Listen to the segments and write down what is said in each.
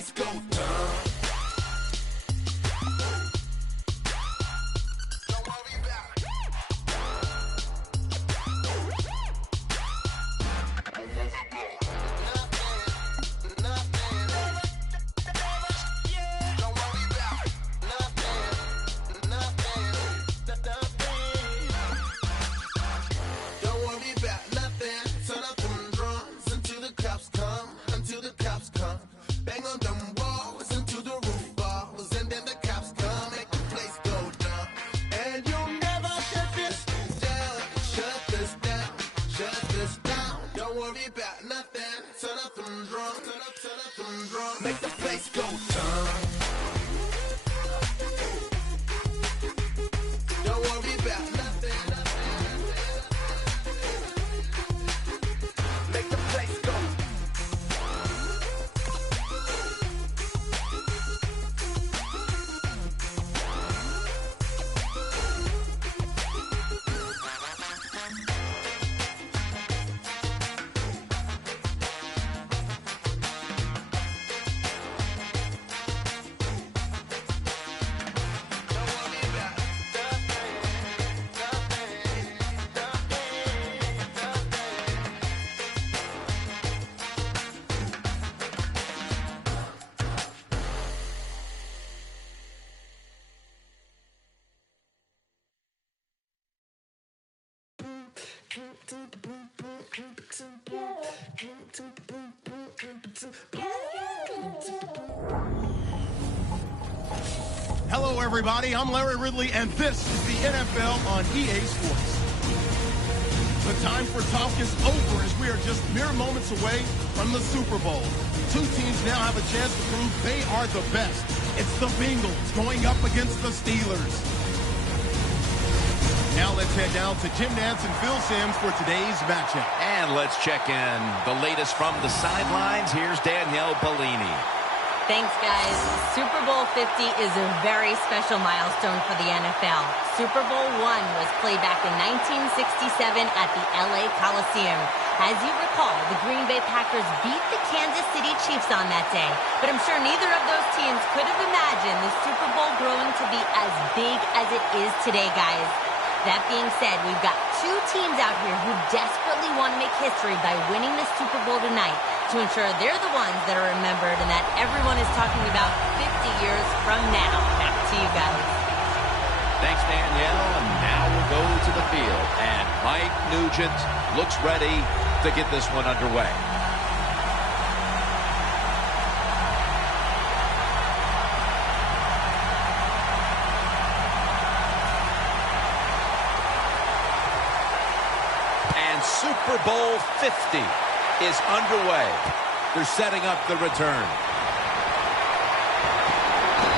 place go down. Don't worry about it. Make the place go down. Don't worry about nothing. Make the place go. Hello, everybody. I'm Larry Ridley, and this is the NFL on EA Sports. The time for talk is over as we are just mere moments away from the Super Bowl. Two teams now have a chance to prove they are the best. It's the Bengals going up against the Steelers. Now let's head down to Jim Nantz and Phil Simms for today's matchup. And let's check in the latest from the sidelines. Here's Danielle Bellini. Thanks, guys. Super Bowl 50 is a very special milestone for the NFL. Super Bowl I was played back in 1967 at the LA Coliseum. As you recall, the Green Bay Packers beat the Kansas City Chiefs on that day. But I'm sure neither of those teams could have imagined the Super Bowl growing to be as big as it is today, guys. That being said, we've got two teams out here who desperately want to make history by winning the Super Bowl tonight to ensure they're the ones that are remembered and that everyone is talking about 50 years from now. Back to you guys. Thanks, Danielle. And now we'll go to the field. And Mike Nugent looks ready to get this one underway. Super Bowl 50 is underway. They're setting up the return.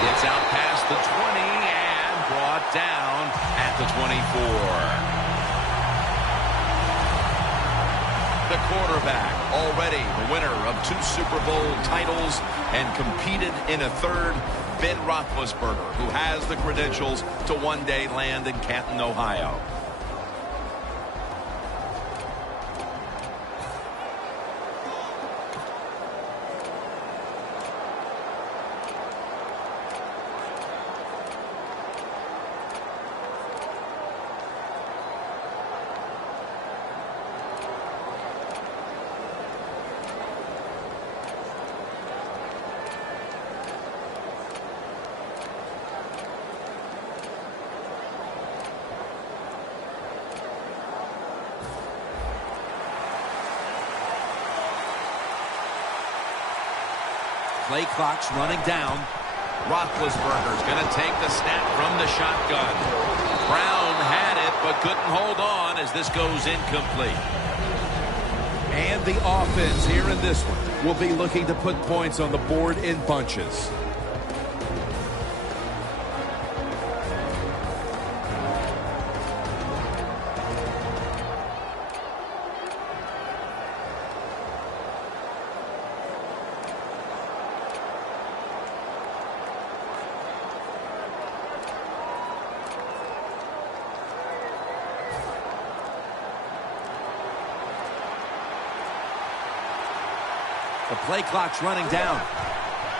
It's out past the 20 and brought down at the 24. The quarterback, already the winner of 2 Super Bowl titles and competed in a third, Ben Roethlisberger, who has the credentials to one day land in Canton, Ohio. Play clock's running down. Roethlisberger's going to take the snap from the shotgun. Brown had it, but couldn't hold on as this goes incomplete. And the offense here in this one will be looking to put points on the board in bunches. The play clock's running down.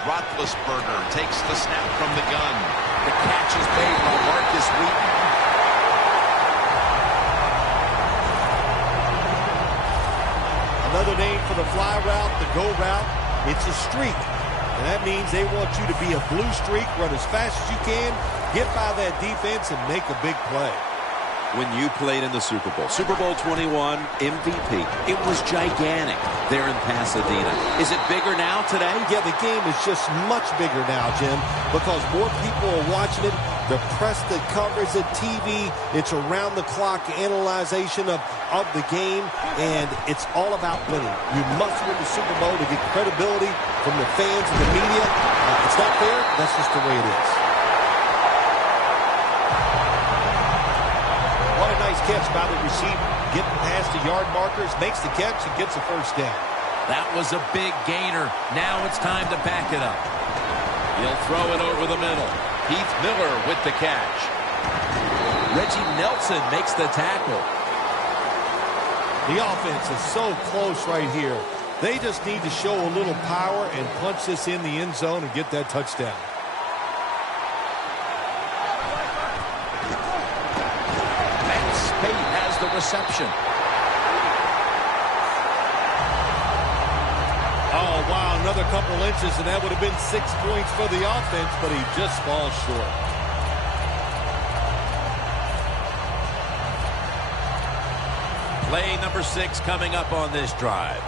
Roethlisberger takes the snap from the gun. The catch is made by Marcus Wheaton. Another name for the fly route, the go route, it's a streak. And that means they want you to be a blue streak, run as fast as you can, get by that defense, and make a big play. When you played in the Super Bowl 21 MVP, it was gigantic there in Pasadena. Is it bigger now today? Yeah, the game is just much bigger now, Jim, because more people are watching it. The press that covers the TV, it's around-the-clock analyzation of the game, and it's all about winning. You must win the Super Bowl to get credibility from the fans and the media. It's not fair. That's just the way it is. What a nice catch by the receiver. Getting past the yard markers, makes the catch, and gets a first down. That was a big gainer. Now it's time to back it up. He'll throw it over the middle. Heath Miller with the catch. Reggie Nelson makes the tackle. The offense is so close right here. They just need to show a little power and punch this in the end zone and get that touchdown. And Spate has the reception. Oh, wow, another couple inches, and that would have been 6 points for the offense, but he just falls short. Play number 6 coming up on this drive.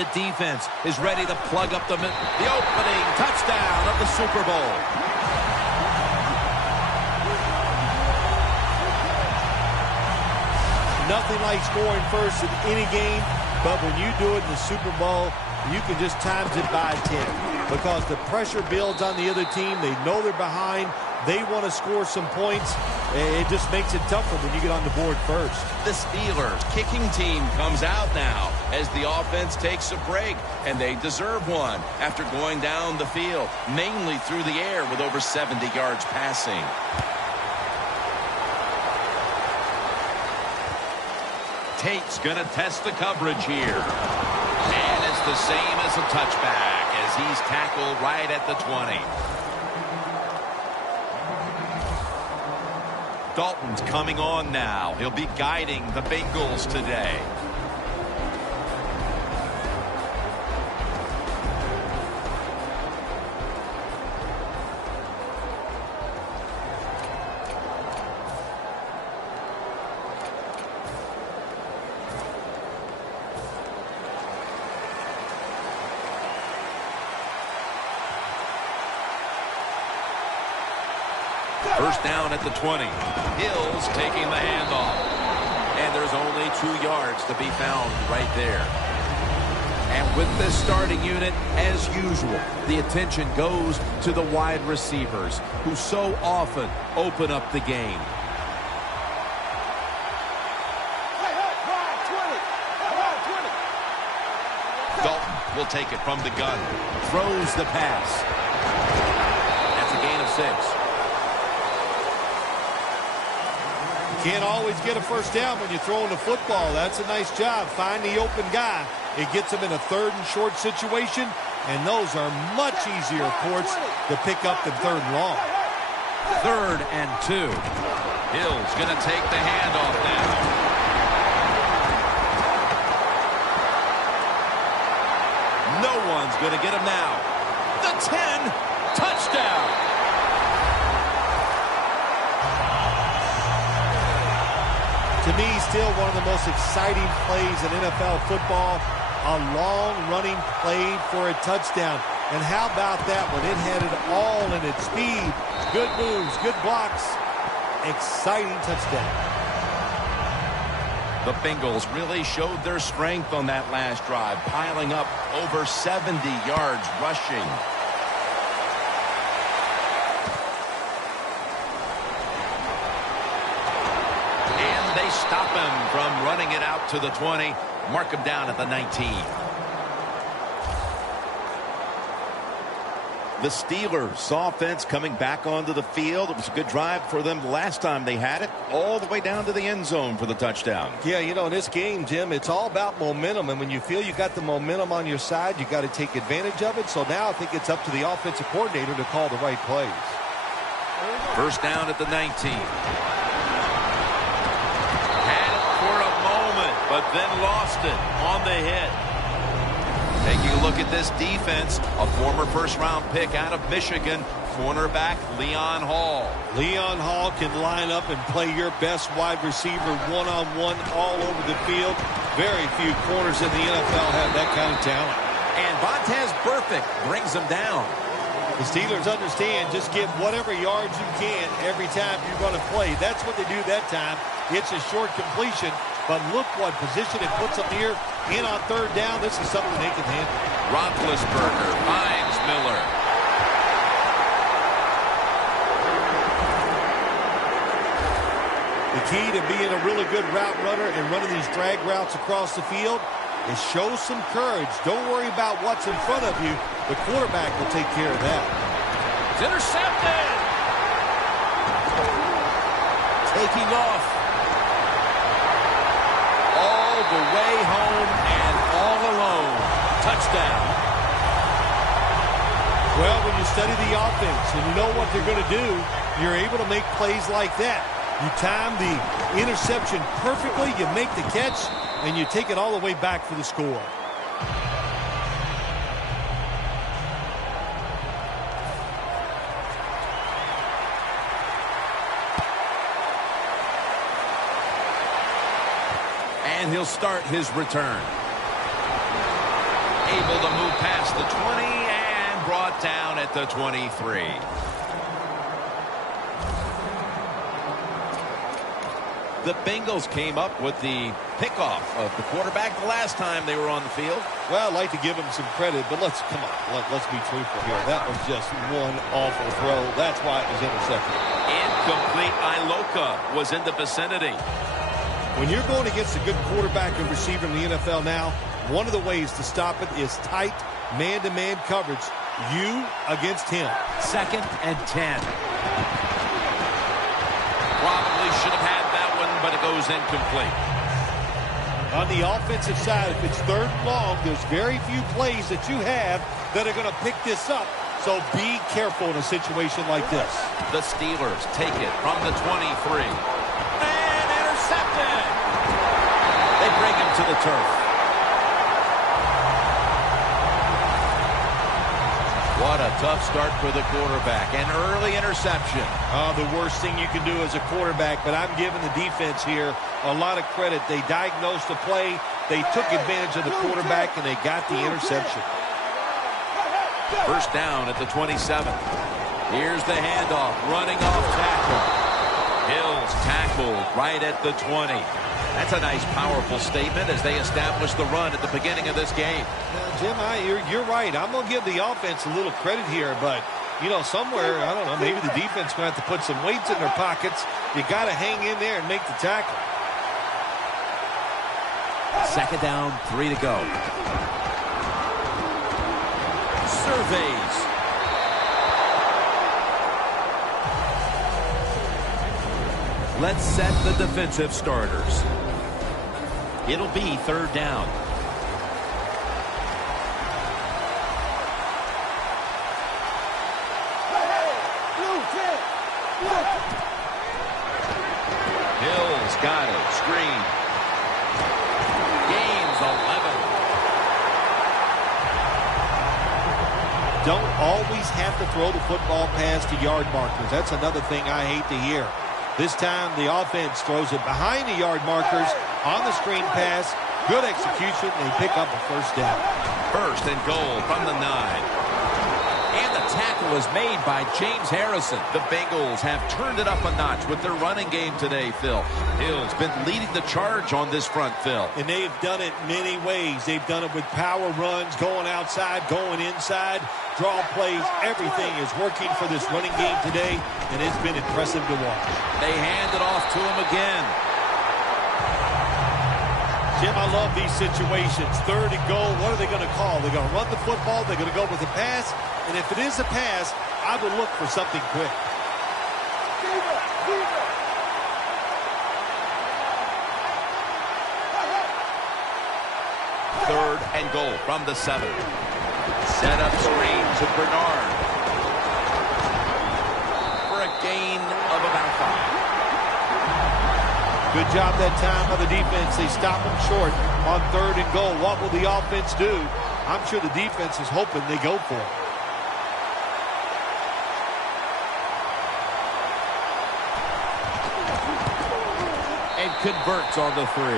The defense is ready to plug up the opening touchdown of the Super Bowl. Nothing like scoring first in any game, but when you do it in the Super Bowl, you can just times it by 10 because the pressure builds on the other team. They know they're behind. They want to score some points. It just makes it tougher when you get on the board first. The Steelers kicking team comes out now as the offense takes a break, and they deserve one after going down the field, mainly through the air with over 70 yards passing. Tate's going to test the coverage here. And it's the same as a touchback as he's tackled right at the 20. Dalton's coming on now. He'll be guiding the Bengals today. First down at the 20. Hill's taking the handoff. And there's only 2 yards to be found right there. And with this starting unit, as usual, the attention goes to the wide receivers who so often open up the game. Dalton will take it from the gun. Throws the pass. That's a gain of 6. Can't always get a first down when you're throwing the football. That's a nice job. Find the open guy. It gets him in a 3rd and short situation, and those are much easier, of course, to pick up than 3rd and long. 3rd and 2. Hill's going to take the handoff now. No one's going to get him now. The 10, touchdown. To me, still one of the most exciting plays in NFL football, a long-running play for a touchdown. And how about that one? It had it all in its speed. Good moves, good blocks, exciting touchdown. The Bengals really showed their strength on that last drive, piling up over 70 yards rushing. They stop him from running it out to the 20. Mark him down at the 19. The Steelers offense coming back onto the field. It was a good drive for them the last time they had it, all the way down to the end zone for the touchdown. Yeah, you know, in this game, Jim, it's all about momentum. And when you feel you got the momentum on your side, you got to take advantage of it. So now I think it's up to the offensive coordinator to call the right plays. First down at the 19. Had it for a moment, but then lost it on the hit. Taking a look at this defense, a former first-round pick out of Michigan, cornerback Leon Hall. Leon Hall can line up and play your best wide receiver one-on-one all over the field. Very few corners in the NFL have that kind of talent. And Vontaze Burfict brings him down. The Steelers understand just get whatever yards you can every time you're going to play. That's what they do that time. It's a short completion, but look what position it puts them here in on third down. This is something they can handle. Roethlisberger finds Miller. The key to being a really good route runner and running these drag routes across the field is show some courage. Don't worry about what's in front of you. The quarterback will take care of that. It's intercepted. Taking off. All the way home and all alone. Touchdown. Well, when you study the offense and you know what they're going to do, you're able to make plays like that. You time the interception perfectly, you make the catch, and you take it all the way back for the score. And he'll start his return. Able to move past the 20 and brought down at the 23. The Bengals came up with the pickoff of the quarterback the last time they were on the field. Well, I'd like to give him some credit, but let's be truthful here. That was just one awful throw. That's why it was intercepted. Incomplete. Iloka was in the vicinity. When you're going against a good quarterback and receiver in the NFL now, one of the ways to stop it is tight man-to-man coverage. You against him. 2nd and 10. Probably should have had that one, but it goes incomplete. On the offensive side, if it's 3rd and long, there's very few plays that you have that are going to pick this up. So be careful in a situation like this. The Steelers take it from the 23. And intercepted. They bring him to the turf. What a tough start for the quarterback. An early interception. The worst thing you can do as a quarterback, but I'm giving the defense here a lot of credit. They diagnosed the play, they took advantage of the quarterback, and they got the interception. First down at the 27. Here's the handoff, running off tackle. Hills tackled right at the 20. That's a nice, powerful statement as they establish the run at the beginning of this game. Jim, you're right. I'm going to give the offense a little credit here, but, you know, somewhere, I don't know, maybe the defense going to have to put some weights in their pockets. You got to hang in there and make the tackle. 2nd down, 3 to go. Surveys. Let's set the defensive starters. It'll be 3rd down. Hills got it. Screen. Gains 11. Don't always have to throw the football past the yard markers. That's another thing I hate to hear. This time the offense throws it behind the yard markers on the screen pass. Good execution. They pick up a 1st down. 1st and goal from the 9. And the tackle is made by James Harrison. The Bengals have turned it up a notch with their running game today, Phil. Hill's been leading the charge on this front, Phil. And they've done it many ways. They've done it with power runs, going outside, going inside, draw plays. Everything is working for this running game today, and it's been impressive to watch. They hand it off to him again. Jim, I love these situations. Third and goal, what are they going to call? They're going to run the football, they're going to go with a pass, and if it is a pass, I would look for something quick. Third and goal from the 7. Set up screen to Bernard for a gain of about 5. Good job that time by the defense. They stop them short on third and goal. What will the offense do? I'm sure the defense is hoping they go for it. And converts on the 3.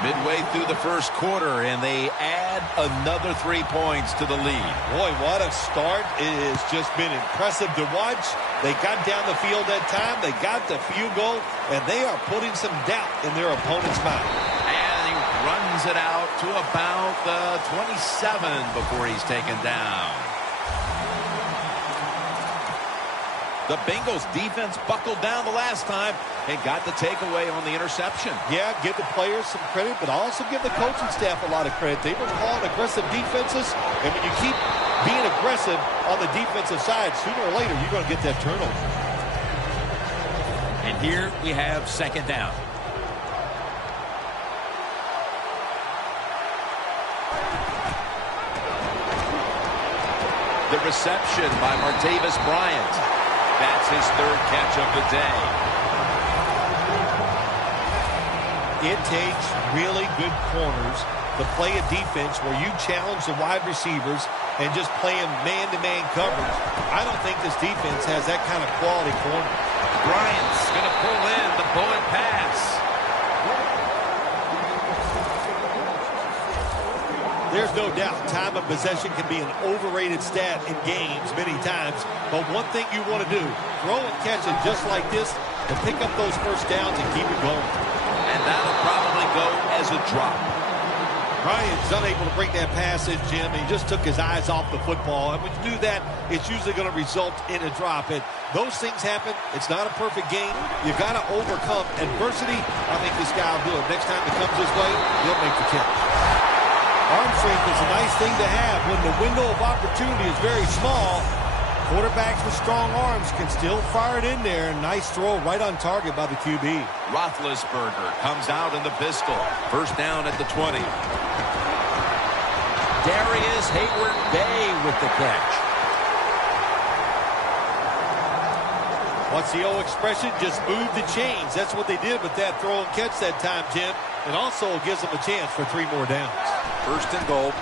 Midway through the first quarter, and they add another 3 points to the lead. Boy, what a start. It has just been impressive to watch. They got down the field that time. They got the field goal, and they are putting some doubt in their opponent's mind. And he runs it out to about the 27 before he's taken down. The Bengals defense buckled down the last time and got the takeaway on the interception. Yeah, give the players some credit, but also give the coaching staff a lot of credit. They were calling aggressive defenses, and when you keep being aggressive on the defensive side, sooner or later you're going to get that turnover. And here we have second down. The reception by Martavis Bryant. That's his third catch of the day. It takes really good corners to play a defense where you challenge the wide receivers and just play them man-to-man coverage. I don't think this defense has that kind of quality corner. Bryant's going to pull in the bullet pass. There's no doubt time of possession can be an overrated stat in games many times, but one thing you want to do, throw and catch it just like this and pick up those first downs and keep it going. And that'll probably go as a drop. Bryant's unable to bring that pass in, Jim. He just took his eyes off the football, and when you do that, it's usually going to result in a drop. And those things happen. It's not a perfect game. You got to overcome adversity. I think this guy will do it. Next time it comes his way, he'll make the catch. Arm strength is a nice thing to have when the window of opportunity is very small. Quarterbacks with strong arms can still fire it in there. Nice throw right on target by the QB. Roethlisberger comes out in the pistol. First down at the 20. Darius Hayward-Bay with the catch. What's the old expression? Just move the chains. That's what they did with that throw and catch that time, Jim. And also gives them a chance for 3 more downs. First and goal.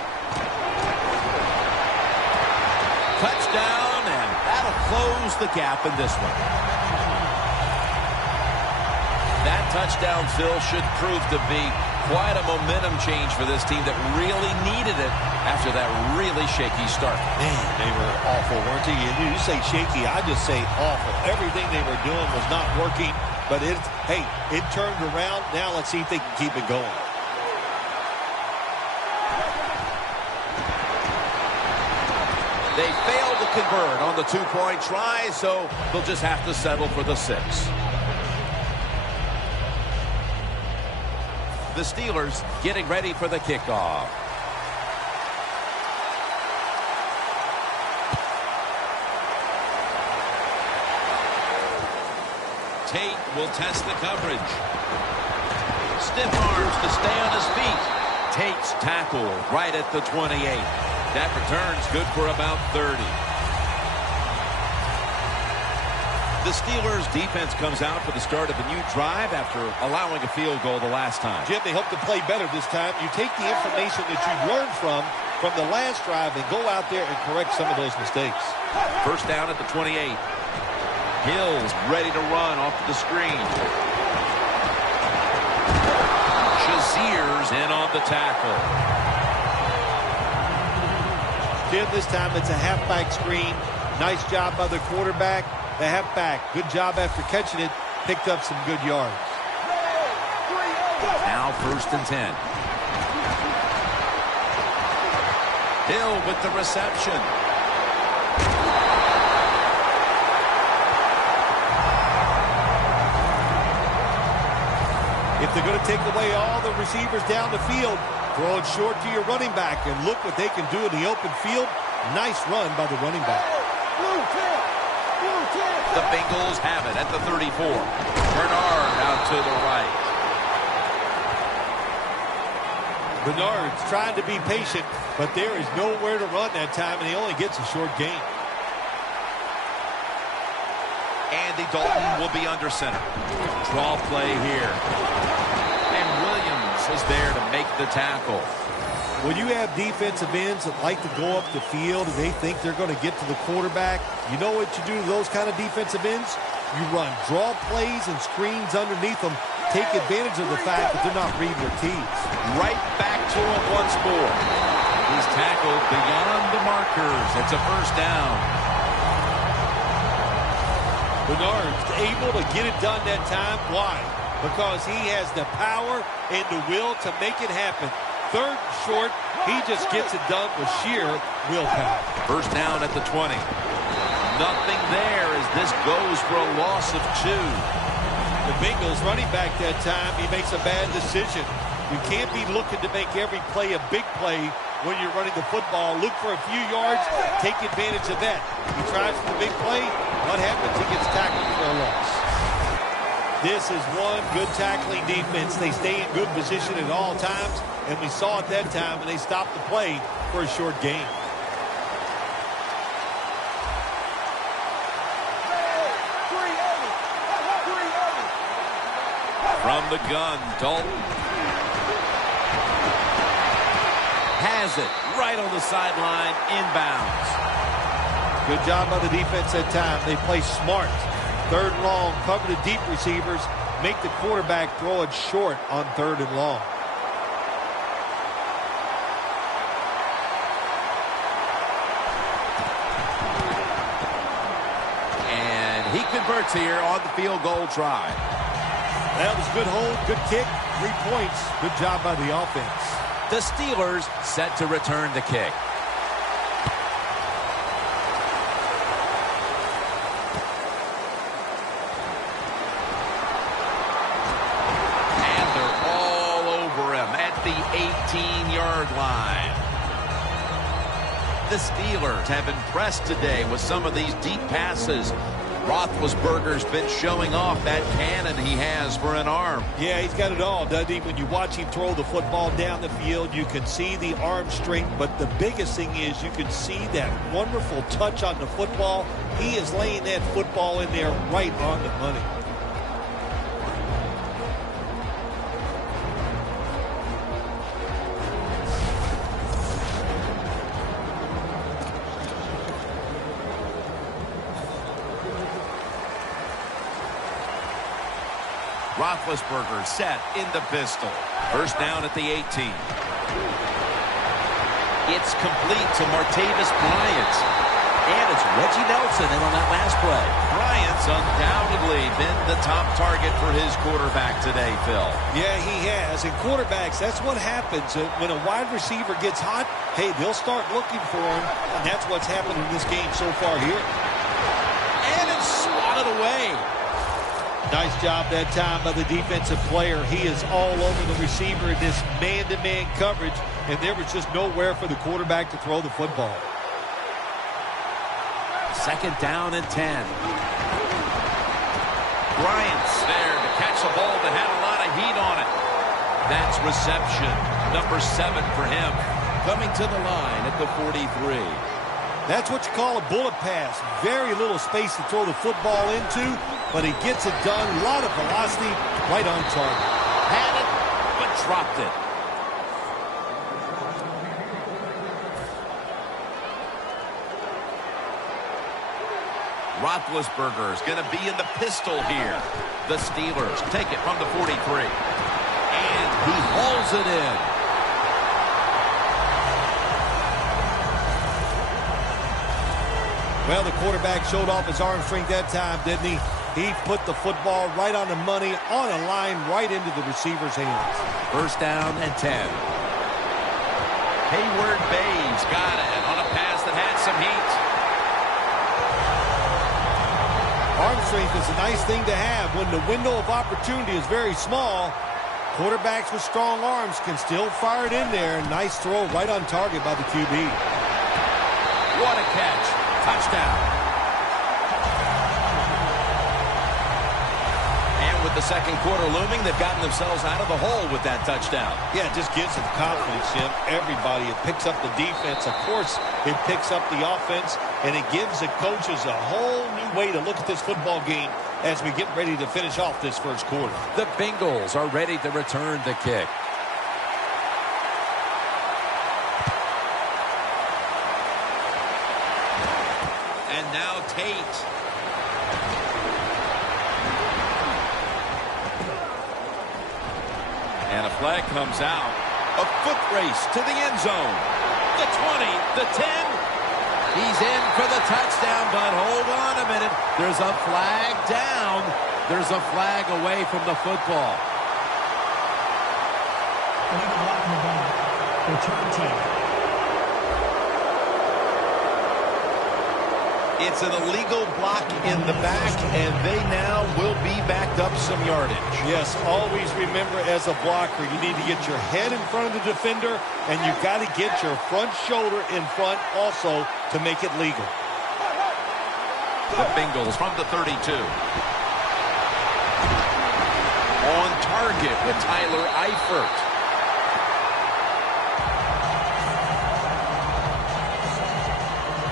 Touchdown, and that'll close the gap in this one. That touchdown, Phil, should prove to be quite a momentum change for this team that really needed it after that really shaky start. Man, they were awful, weren't they? You say shaky, I just say awful. Everything they were doing was not working, but it turned around. Now let's see if they can keep it going. They failed to convert on the 2-point try, so they'll just have to settle for the 6. The Steelers getting ready for the kickoff. Tate will test the coverage. Stiff arms to stay on his feet. Tate's tackle right at the 28. That return's good for about 30. The Steelers defense comes out for the start of a new drive after allowing a field goal the last time. Jim, they hope to play better this time. You take the information that you learned from the last drive and go out there and correct some of those mistakes. First down at the 28. Hill's ready to run off the screen. Shazier's in on the tackle. Jim, this time it's a halfback screen. Nice job by the quarterback. The halfback, good job after catching it. Picked up some good yards. Now first and 10. Hill with the reception. If they're going to take away all the receivers down the field, throw it short to your running back, and look what they can do in the open field. Nice run by the running back. The Bengals have it at the 34. Bernard out to the right. Bernard's trying to be patient, but there is nowhere to run that time, and he only gets a short gain. Andy Dalton will be under center. Draw play here. And Williams is there to make the tackle. When you have defensive ends that like to go up the field and they think they're going to get to the quarterback, you know what you do to those kind of defensive ends? You run draw plays and screens underneath them. Take advantage of the fact that they're not reading their keys. Right back to him once more. He's tackled beyond the markers. It's a first down. Bernard's able to get it done that time. Why? Because he has the power and the will to make it happen. Third and short, he just gets it done with sheer willpower. First down at the 20. Nothing there as this goes for a loss of 2. The Bengals running back that time, he makes a bad decision. You can't be looking to make every play a big play when you're running the football. Look for a few yards, take advantage of that. He tries for the big play. What happens? He gets tackled for a loss. This is one good tackling defense. They stay in good position at all times, and we saw it that time, and they stopped the play for a short gain. From the gun, Dalton has it right on the sideline, inbounds. Good job by the defense that time. They play smart. Third and long, cover the deep receivers, make the quarterback throw it short on third and long. And he converts here on the field goal try. That was good hold, good kick, 3 points. Good job by the offense. The Steelers set to return the kick. And they're all over him at the 18-yard line. The Steelers have impressed today with some of these deep passes. Roethlisberger's been showing off that cannon he has for an arm. Yeah, he's got it all, doesn't he? When you watch him throw the football down the field, you can see the arm strength, but the biggest thing is you can see that wonderful touch on the football. He is laying that football in there right on the money. Roethlisberger set in the pistol. First down at the 18. It's complete to Martavis Bryant. And it's Reggie Nelson in on that last play. Bryant's undoubtedly been the top target for his quarterback today, Phil. Yeah, he has. And quarterbacks, that's what happens. When a wide receiver gets hot, hey, they'll start looking for him. And that's what's happened in this game so far here. And it's swatted away. Nice job that time by the defensive player. He is all over the receiver in this man-to-man coverage, and there was just nowhere for the quarterback to throw the football. Second down and 10. Bryant's there to catch a ball that had a lot of heat on it. That's reception, number 7 for him, coming to the line at the 43. That's what you call a bullet pass. Very little space to throw the football into, but he gets it done. A lot of velocity, right on target. Had it, but dropped it. Roethlisberger is going to be in the pistol here. The Steelers take it from the 43. And he hauls it in. Well, the quarterback showed off his arm strength that time, didn't he? He put the football right on the money, on a line, right into the receiver's hands. First down and 10. Hayward Bays got it on a pass that had some heat. Arm strength is a nice thing to have when the window of opportunity is very small. Quarterbacks with strong arms can still fire it in there. Nice throw right on target by the QB. What a catch. Touchdown. And with the second quarter looming, they've gotten themselves out of the hole with that touchdown. Yeah, it just gives them confidence, Jim. Everybody, it picks up the defense. Of course, it picks up the offense, and it gives the coaches a whole new way to look at this football game as we get ready to finish off this first quarter. The Bengals are ready to return the kick. And now Tate. And a flag comes out. A foot race to the end zone. The 20, the 10. He's in for the touchdown, but hold on a minute. There's a flag down. There's a flag away from the football. Illegal block in the back. Return team. It's an illegal block in the back, and they now will be backed up some yardage. Yes, always remember as a blocker, you need to get your head in front of the defender, and you've got to get your front shoulder in front also to make it legal. The Bengals from the 32. On target with Tyler Eifert.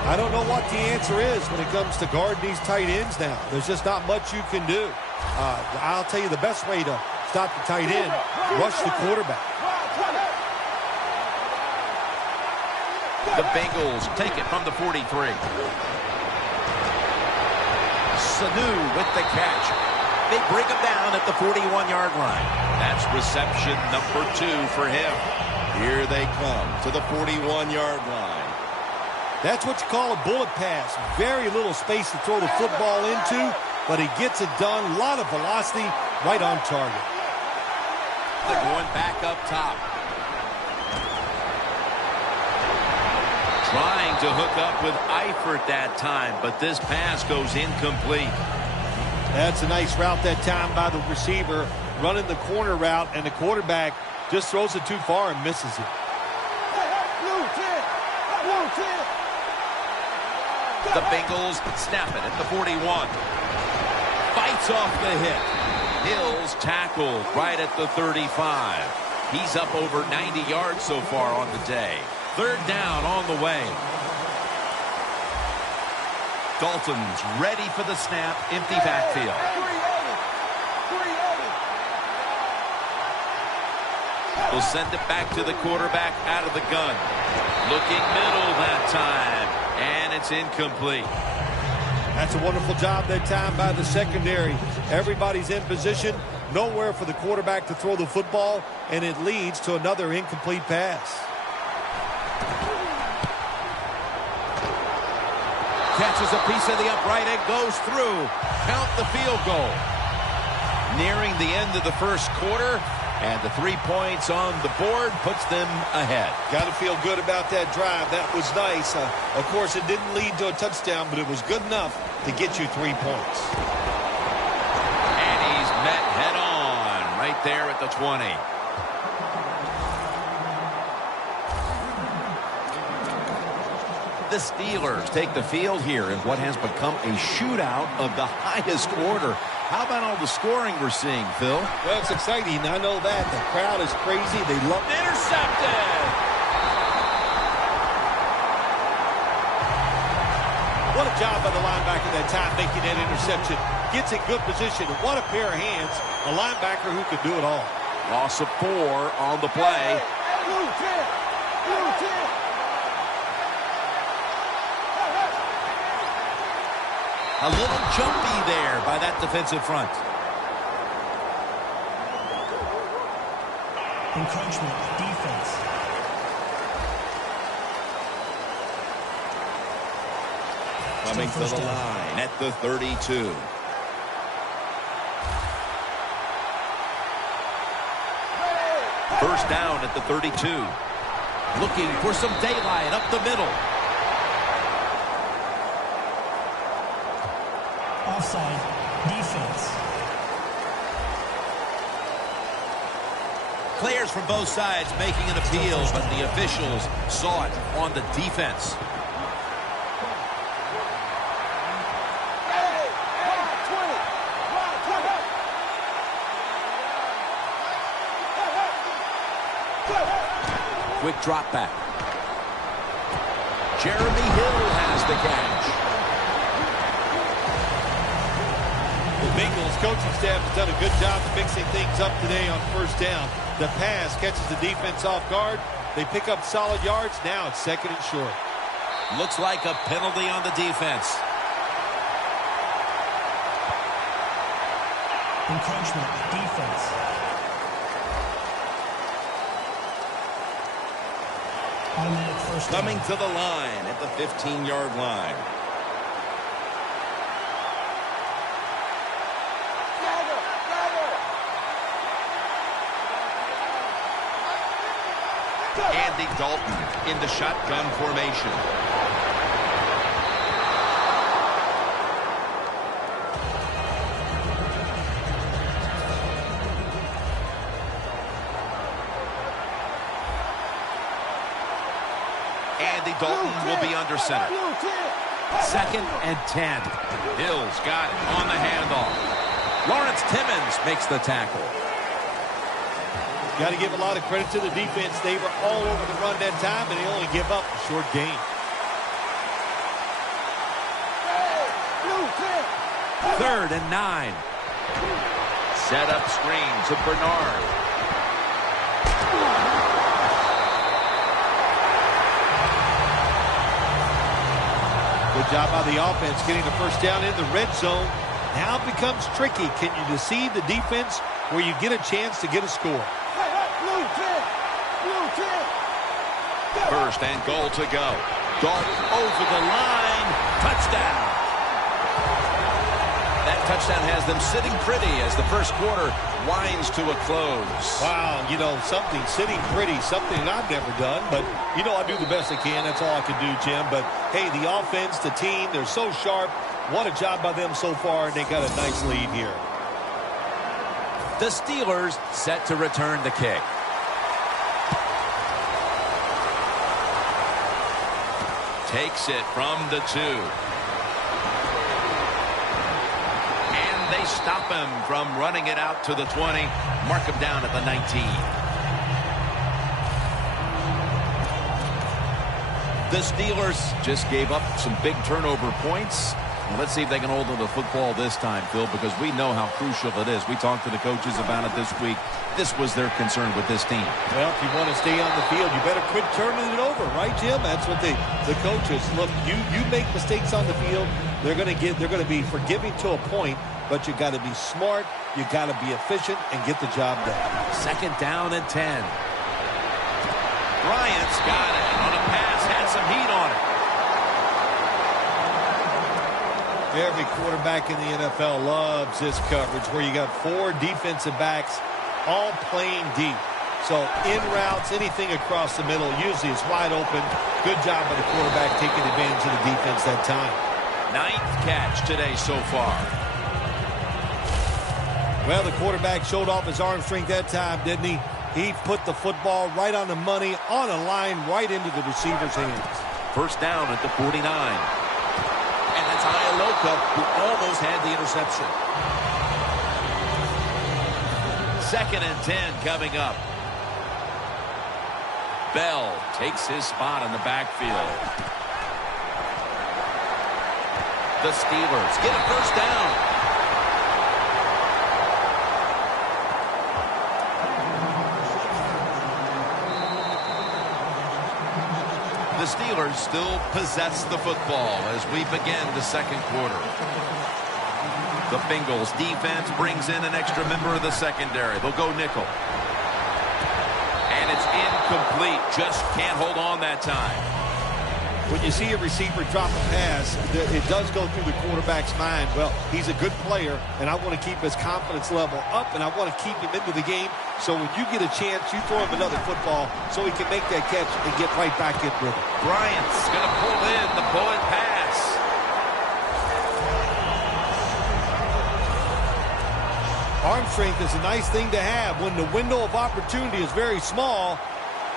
I don't know what the answer is when it comes to guarding these tight ends now. There's just not much you can do. I'll tell you the best way to stop the tight end, rush the quarterback. The Bengals take it from the 43. Sanu with the catch. They bring him down at the 41-yard line. That's reception number 2 for him. Here they come to the 41-yard line. That's what you call a bullet pass. Very little space to throw the football into, but he gets it done. A lot of velocity right on target. They're going back up top. Trying to hook up with Eifert that time, but this pass goes incomplete. That's a nice route that time by the receiver, running the corner route, and the quarterback just throws it too far and misses it. The Bengals snap it at the 41. Fights off the hit. Hill's tackled right at the 35. He's up over 90 yards so far on the day. Third down on the way. Dalton's ready for the snap. Empty backfield. We'll send it back to the quarterback out of the gun. Looking middle that time. And it's incomplete. That's a wonderful job that time by the secondary. Everybody's in position. Nowhere for the quarterback to throw the football. And it leads to another incomplete pass. Catches a piece of the upright and goes through. Count the field goal. Nearing the end of the first quarter. And the 3 points on the board puts them ahead. Got to feel good about that drive. That was nice. Of course, it didn't lead to a touchdown, but it was good enough to get you 3 points. And he's met head on right there at the 20. The Steelers take the field here in what has become a shootout of the highest order. How about all the scoring we're seeing, Phil? Well, it's exciting. I know that. The crowd is crazy. They love it. Intercepted! What a job by the linebacker that time making that interception. Gets in good position. What a pair of hands. A linebacker who could do it all. Loss of 4 on the play. A little jumpy there by that defensive front. Encroachment, defense. Coming to the line at the 32. First down at the 32. Looking for some daylight up the middle. Offside, defense. Players from both sides making an appeal, but the officials saw it on the defense. Quick drop back. Jeremy Hill has the catch. The Bengals coaching staff has done a good job of mixing things up today on first down. The pass catches the defense off guard. They pick up solid yards. Now it's second and short. Looks like a penalty on the defense. Encroachment, defense. Automatic first down. Coming to the line at the 15-yard line. Andy Dalton in the shotgun formation. Andy Dalton will be under center. Second and 10. Hill's got it on the handoff. Lawrence Timmons makes the tackle. Got to give a lot of credit to the defense. They were all over the run that time, and they only give up a short gain. Third and 9. Set up screen to Bernard. Good job by the offense getting the first down in the red zone. Now it becomes tricky. Can you deceive the defense where you get a chance to get a score? First and goal to go. Dalton over the line. Touchdown. That touchdown has them sitting pretty as the first quarter winds to a close. Wow, you know, something sitting pretty, something I've never done. But, you know, I do the best I can. That's all I can do, Jim. But, hey, the offense, the team, they're so sharp. What a job by them so far, and they got a nice lead here. The Steelers set to return the kick. Takes it from the 2. And they stop him from running it out to the 20. Mark him down at the 19. The Steelers just gave up some big turnover points. Let's see if they can hold on to the football this time, Phil, because we know how crucial it is. We talked to the coaches about it this week. This was their concern with this team. Well, if you want to stay on the field, you better quit turning it over, right, Jim? That's what the coaches look. You make mistakes on the field, they're going to be forgiving to a point, but you got to be smart, you got to be efficient, and get the job done. Second down and 10. Bryant's got it on a pass, had some heat on it. Every quarterback in the NFL loves this coverage where you got 4 defensive backs all playing deep. So in routes, anything across the middle, usually it's wide open. Good job by the quarterback taking advantage of the defense that time. 9th catch today so far. Well, the quarterback showed off his arm strength that time, didn't he? He put the football right on the money, on a line, right into the receiver's hands. First down at the 49. And that's Ialoka, who almost had the interception. Second and 10 coming up. Bell takes his spot in the backfield. The Steelers get a first down. The Steelers still possess the football as we begin the second quarter. The Bengals defense brings in an extra member of the secondary. They'll go nickel. And it's incomplete. Just can't hold on that time. When you see a receiver drop a pass, it does go through the quarterback's mind. Well, he's a good player, and I want to keep his confidence level up, and I want to keep him into the game. So when you get a chance, you throw him another football so he can make that catch and get right back in rhythm. Bryant's going to pull in the bullet pass. Arm strength is a nice thing to have. When the window of opportunity is very small,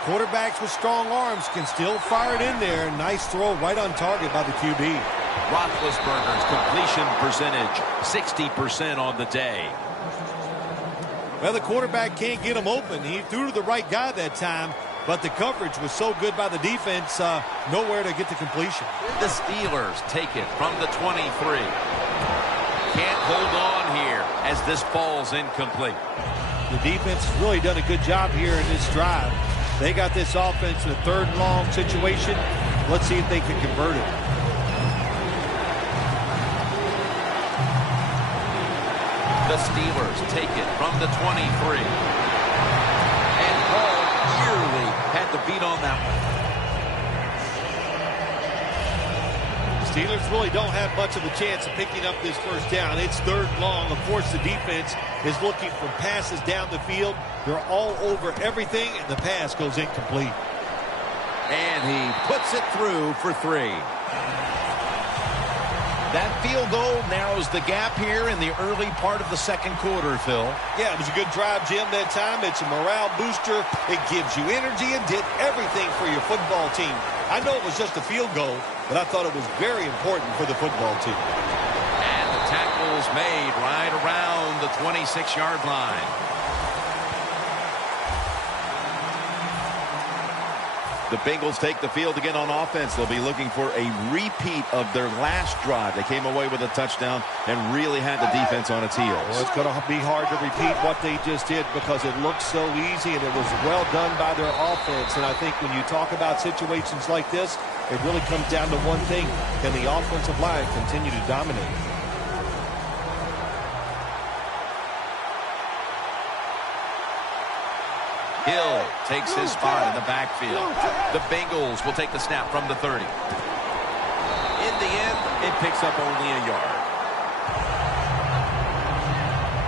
quarterbacks with strong arms can still fire it in there. Nice throw right on target by the QB. Roethlisberger's completion percentage, 60% on the day. Well, the quarterback can't get him open. He threw to the right guy that time, but the coverage was so good by the defense, nowhere to get the completion. The Steelers take it from the 23. Can't hold on here as this falls incomplete. The defense has really done a good job here in this drive. They got this offense in a 3rd and long situation. Let's see if they can convert it. The Steelers take it from the 23. And Paul nearly had the beat on that one. The Steelers really don't have much of a chance of picking up this first down. It's 3rd and long. Of course, the defense is looking for passes down the field. They're all over everything, and the pass goes incomplete. And he puts it through for 3. That field goal narrows the gap here in the early part of the 2nd quarter, Phil. Yeah, it was a good drive, Jim, that time. It's a morale booster. It gives you energy and did everything for your football team. I know it was just a field goal, but I thought it was very important for the football team. And the tackle's made right around the 26-yard line. The Bengals take the field again on offense. They'll be looking for a repeat of their last drive. They came away with a touchdown and really had the defense on its heels. Well, it's going to be hard to repeat what they just did because it looked so easy and it was well done by their offense. And I think when you talk about situations like this, it really comes down to one thing. Can the offensive line continue to dominate? Hill takes his spot in the backfield. The Bengals will take the snap from the 30. In the end, it picks up only a yard.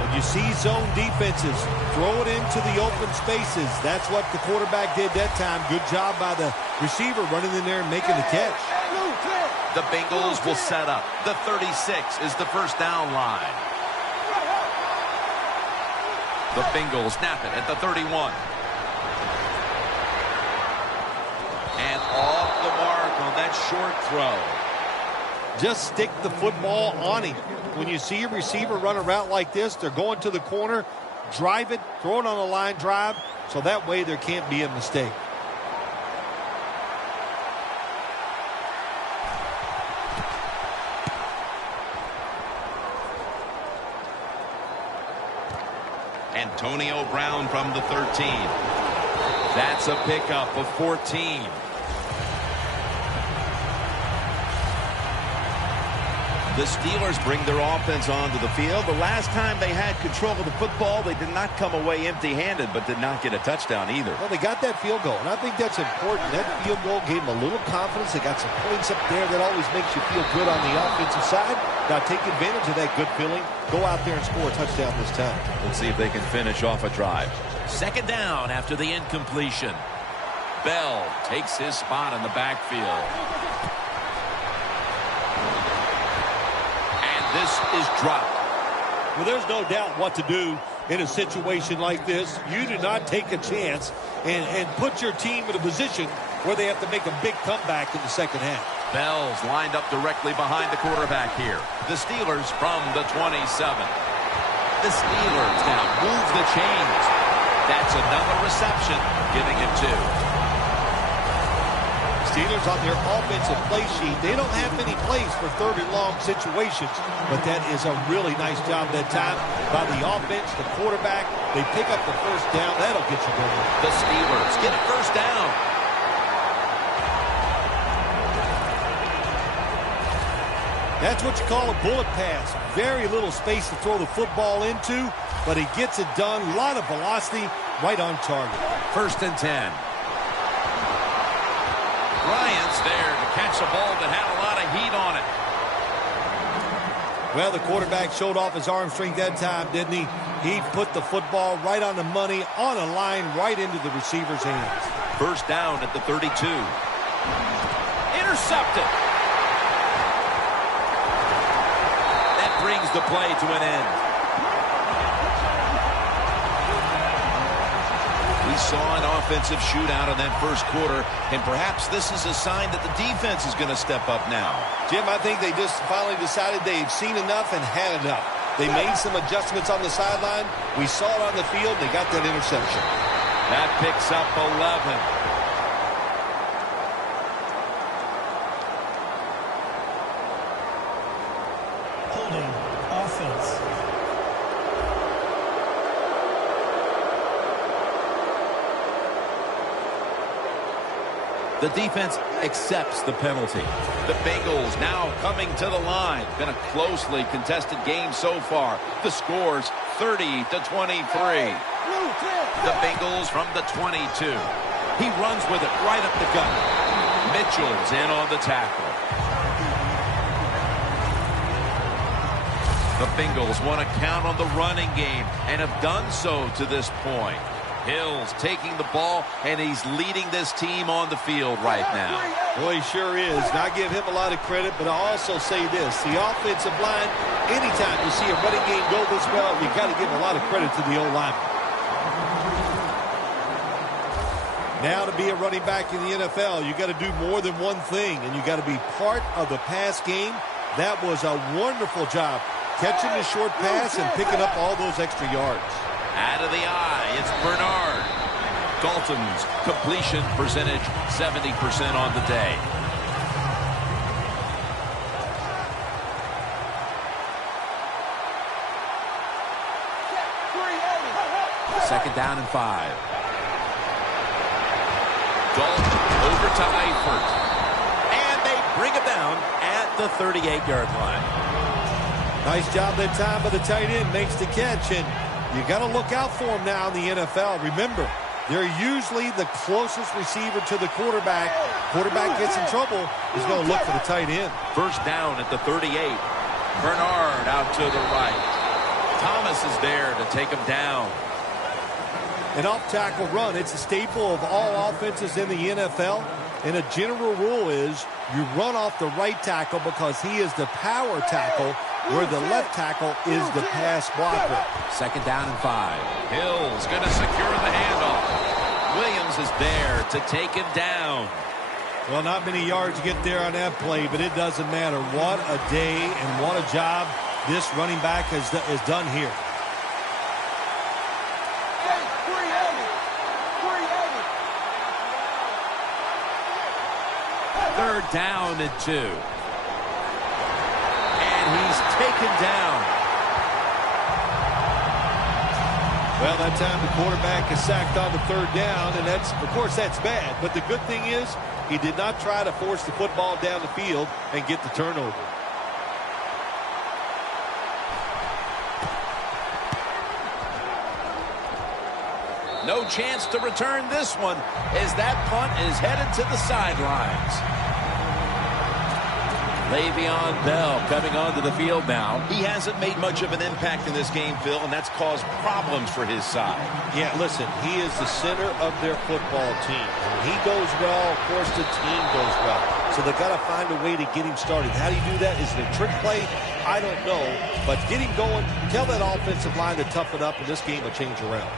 When you see zone defenses, throw it into the open spaces. That's what the quarterback did that time. Good job by the receiver running in there and making the catch. The Bengals will set up. The 36 is the first down line. The Bengals snap it at the 31. And off the mark on that short throw. Just stick the football on him. When you see a receiver run a route like this, they're going to the corner, drive it, throw it on a line drive, so that way there can't be a mistake. Antonio Brown from the 13. That's a pickup of 14. The Steelers bring their offense onto the field. The last time they had control of the football, they did not come away empty-handed, but did not get a touchdown either. Well, they got that field goal, and I think that's important. That field goal gave them a little confidence. They got some points up there that always makes you feel good on the offensive side. Now take advantage of that good feeling. Go out there and score a touchdown this time. Let's see if they can finish off a drive. 2nd down after the incompletion. Bell takes his spot in the backfield. This is dropped. Well, there's no doubt what to do in a situation like this. You do not take a chance and put your team in a position where they have to make a big comeback in the second half. Bell's lined up directly behind the quarterback here. The Steelers from the 27. The Steelers now move the chains. That's another reception, giving it 2. Steelers on their offensive play sheet, they don't have many plays for 3rd and long situations, but that is a really nice job that time by the offense, the quarterback. They pick up the first down. That'll get you going. The Steelers get a first down. That's what you call a bullet pass. Very little space to throw the football into, but he gets it done. A lot of velocity, right on target. 1st and 10. Bryant's there to catch a ball that had a lot of heat on it. Well, the quarterback showed off his arm strength that time, didn't he? He put the football right on the money, on a line, right into the receiver's hands. First down at the 32. Intercepted. That brings the play to an end. We saw an offensive shootout in that first quarter, and perhaps this is a sign that the defense is going to step up now. Jim, I think they just finally decided they'd seen enough and had enough. They made some adjustments on the sideline. We saw it on the field. They got that interception. That picks up 11. Holding offense. The defense accepts the penalty. The Bengals now coming to the line. Been a closely contested game so far. The score's 30-23. The Bengals from the 22. He runs with it right up the gut. Mitchell's in on the tackle. The Bengals want to count on the running game and have done so to this point. Hill's taking the ball, and he's leading this team on the field right now. Boy, he sure is. And I give him a lot of credit, but I also say this. The offensive line, anytime you see a running game go this well, you got to give a lot of credit to the O-lineman. Now to be a running back in the NFL, you got to do more than one thing, and you got to be part of the pass game. That was a wonderful job, catching the short pass and picking up all those extra yards. Out of the eye, it's Bernard. Dalton's completion percentage, 70% on the day. Second down and 5. Dalton over to Eifert. And they bring him down at the 38-yard line. Nice job that time by the tight end, makes the catch, and you got to look out for him now in the NFL. Remember, they're usually the closest receiver to the quarterback. Quarterback gets in trouble, he's going to look for the tight end. First down at the 38. Bernard out to the right. Thomas is there to take him down. An off-tackle run, it's a staple of all offenses in the NFL. And a general rule is you run off the right tackle because he is the power tackle, where the left tackle is the pass blocker. Second down and 5. Hill's going to secure the handoff. Williams is there to take him down. Well, not many yards to get there on that play, but it doesn't matter. What a day and what a job this running back has done here. Third down and 2. And he's taken down. Well, that time the quarterback is sacked on the third down, and that's, of course, that's bad. But the good thing is he did not try to force the football down the field and get the turnover. No chance to return this one as that punt is headed to the sidelines. Le'Veon Bell coming onto the field now. He hasn't made much of an impact in this game, Phil, and that's caused problems for his side. Yeah, listen, he is the center of their football team. When he goes well, of course, the team goes well. So they've got to find a way to get him started. How do you do that? Is it a trick play? I don't know. But get him going. Tell that offensive line to toughen up, and this game will change around.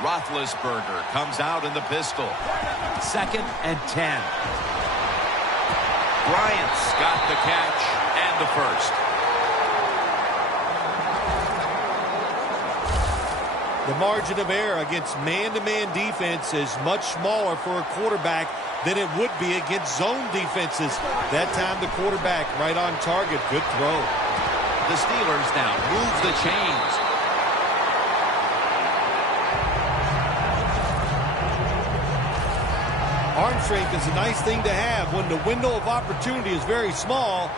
Roethlisberger comes out in the pistol. Second and 10. Bryant's got the catch and the first. The margin of error against man-to-man defense is much smaller for a quarterback than it would be against zone defenses. That time the quarterback right on target. Good throw. The Steelers now move the chains. Arm strength is a nice thing to have when the window of opportunity is very small.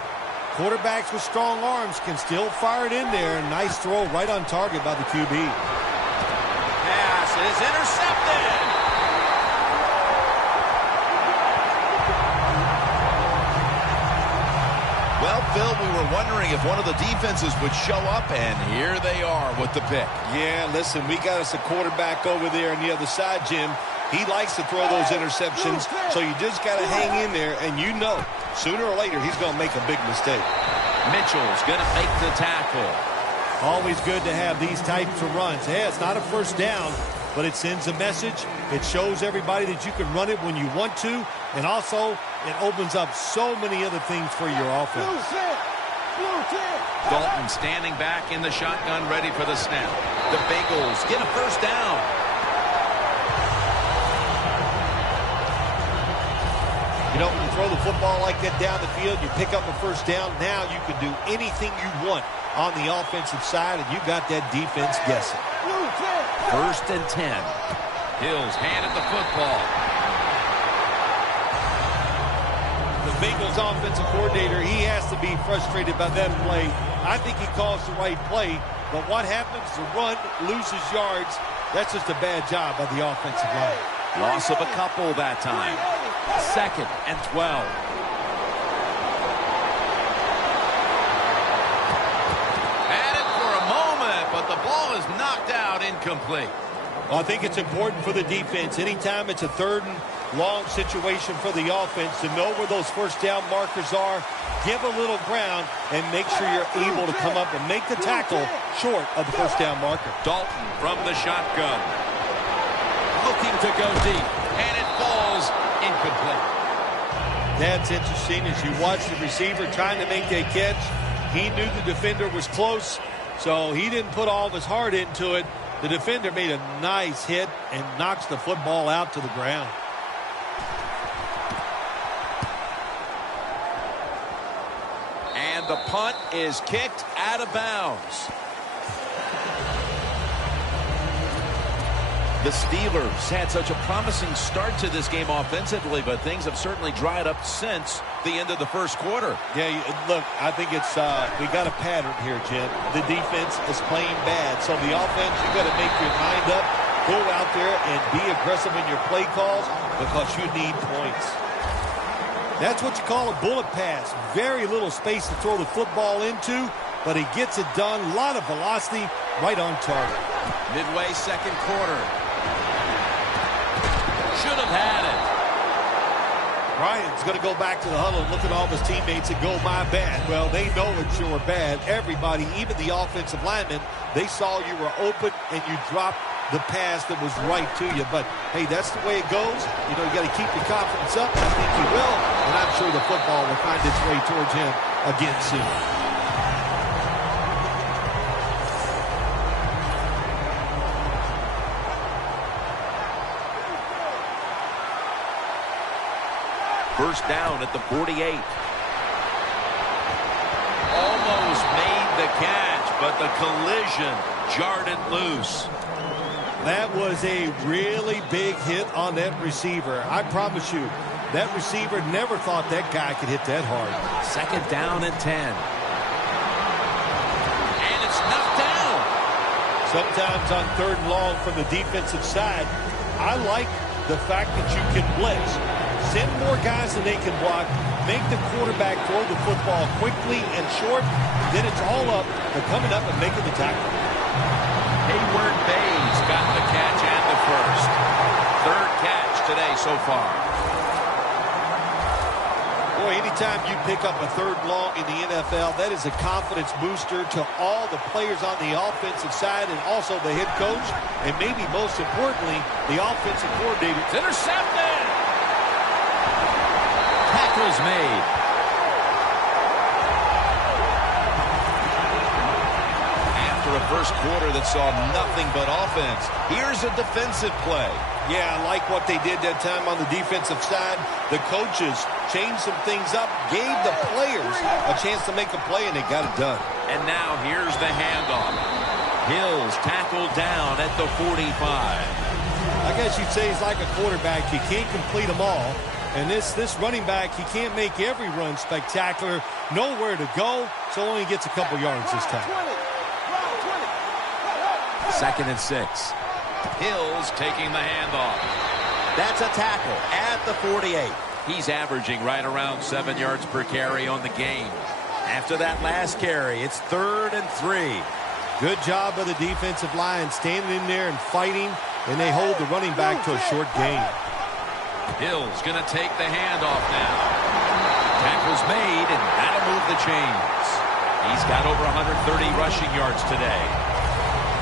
Quarterbacks with strong arms can still fire it in there. Nice throw right on target by the QB. Pass is intercepted. Well, Phil, we were wondering if one of the defenses would show up, and here they are with the pick. Yeah, listen, we got us a quarterback over there on the other side, Jim. He likes to throw those interceptions, so you just got to hang in there, and you know, sooner or later, he's going to make a big mistake. Mitchell's going to make the tackle. Always good to have these types of runs. Hey, it's not a first down, but it sends a message. It shows everybody that you can run it when you want to, and also it opens up so many other things for your offense. Dalton standing back in the shotgun, ready for the snap. The Bengals get a first down. You know, when you throw the football like that down the field, you pick up a first down. Now you can do anything you want on the offensive side, and you got that defense guessing. First and 10. Hills handed the football. The Bengals offensive coordinator, he has to be frustrated by that play. I think he calls the right play, but what happens? The run loses yards. That's just a bad job by the offensive line. Loss of a couple that time. Second and 12. Had it for a moment, but the ball is knocked out, incomplete. Well, I think it's important for the defense. Anytime it's a third and long situation for the offense to know where those first down markers are, give a little ground, and make sure you're able to come up and make the tackle short of the first down marker. Dalton from the shotgun. Looking to go deep, and it falls incomplete. That's interesting. As you watch the receiver trying to make that catch, he knew the defender was close, so he didn't put all of his heart into it. The defender made a nice hit and knocks the football out to the ground. And the punt is kicked out of bounds. The Steelers had such a promising start to this game offensively, but things have certainly dried up since the end of the first quarter. Yeah, look, I think it's we got a pattern here, Jim. The defense is playing bad, so the offense, you got to make your mind up, go out there and be aggressive in your play calls because you need points. That's what you call a bullet pass. Very little space to throw the football into, but he gets it done. A lot of velocity, right on target. Midway second quarter. Should have had it. Ryan's going to go back to the huddle and look at all of his teammates and go, my bad. Well, they know it's your bad. Everybody, even the offensive linemen, they saw you were open and you dropped the pass that was right to you. But, hey, that's the way it goes. You know, you got to keep your confidence up. I think he will. And I'm sure the football will find its way towards him again soon. First down at the 48. Almost made the catch, but the collision jarred it loose. That was a really big hit on that receiver. I promise you, that receiver never thought that guy could hit that hard. Second down and 10. And it's knocked down. Sometimes on third and long from the defensive side, I like the fact that you can blitz. Send more guys than they can block. Make the quarterback throw the football quickly and short. Then it's all up to coming up and making the tackle. Hayward Bays got the catch and the first. Third catch today so far. Boy, anytime you pick up a third and long in the NFL, that is a confidence booster to all the players on the offensive side and also the head coach. And maybe most importantly, the offensive coordinator. It's intercepted. Tackles made. After a first quarter that saw nothing but offense, here's a defensive play. Yeah, I like what they did that time on the defensive side. The coaches changed some things up, gave the players a chance to make a play, and they got it done. And now here's the handoff. Hills tackled down at the 45. I guess you'd say he's like a quarterback. You can't complete them all. And this running back, he can't make every run spectacular. Nowhere to go, so only gets a couple yards this time. Second and 6. Hills taking the handoff. That's a tackle at the 48. He's averaging right around 7 yards per carry on the game. After that last carry, it's 3rd and 3. Good job by the defensive line standing in there and fighting, and they hold the running back to a short gain. Hill's going to take the handoff now. Tackle's made, and that'll move the chains. He's got over 130 rushing yards today.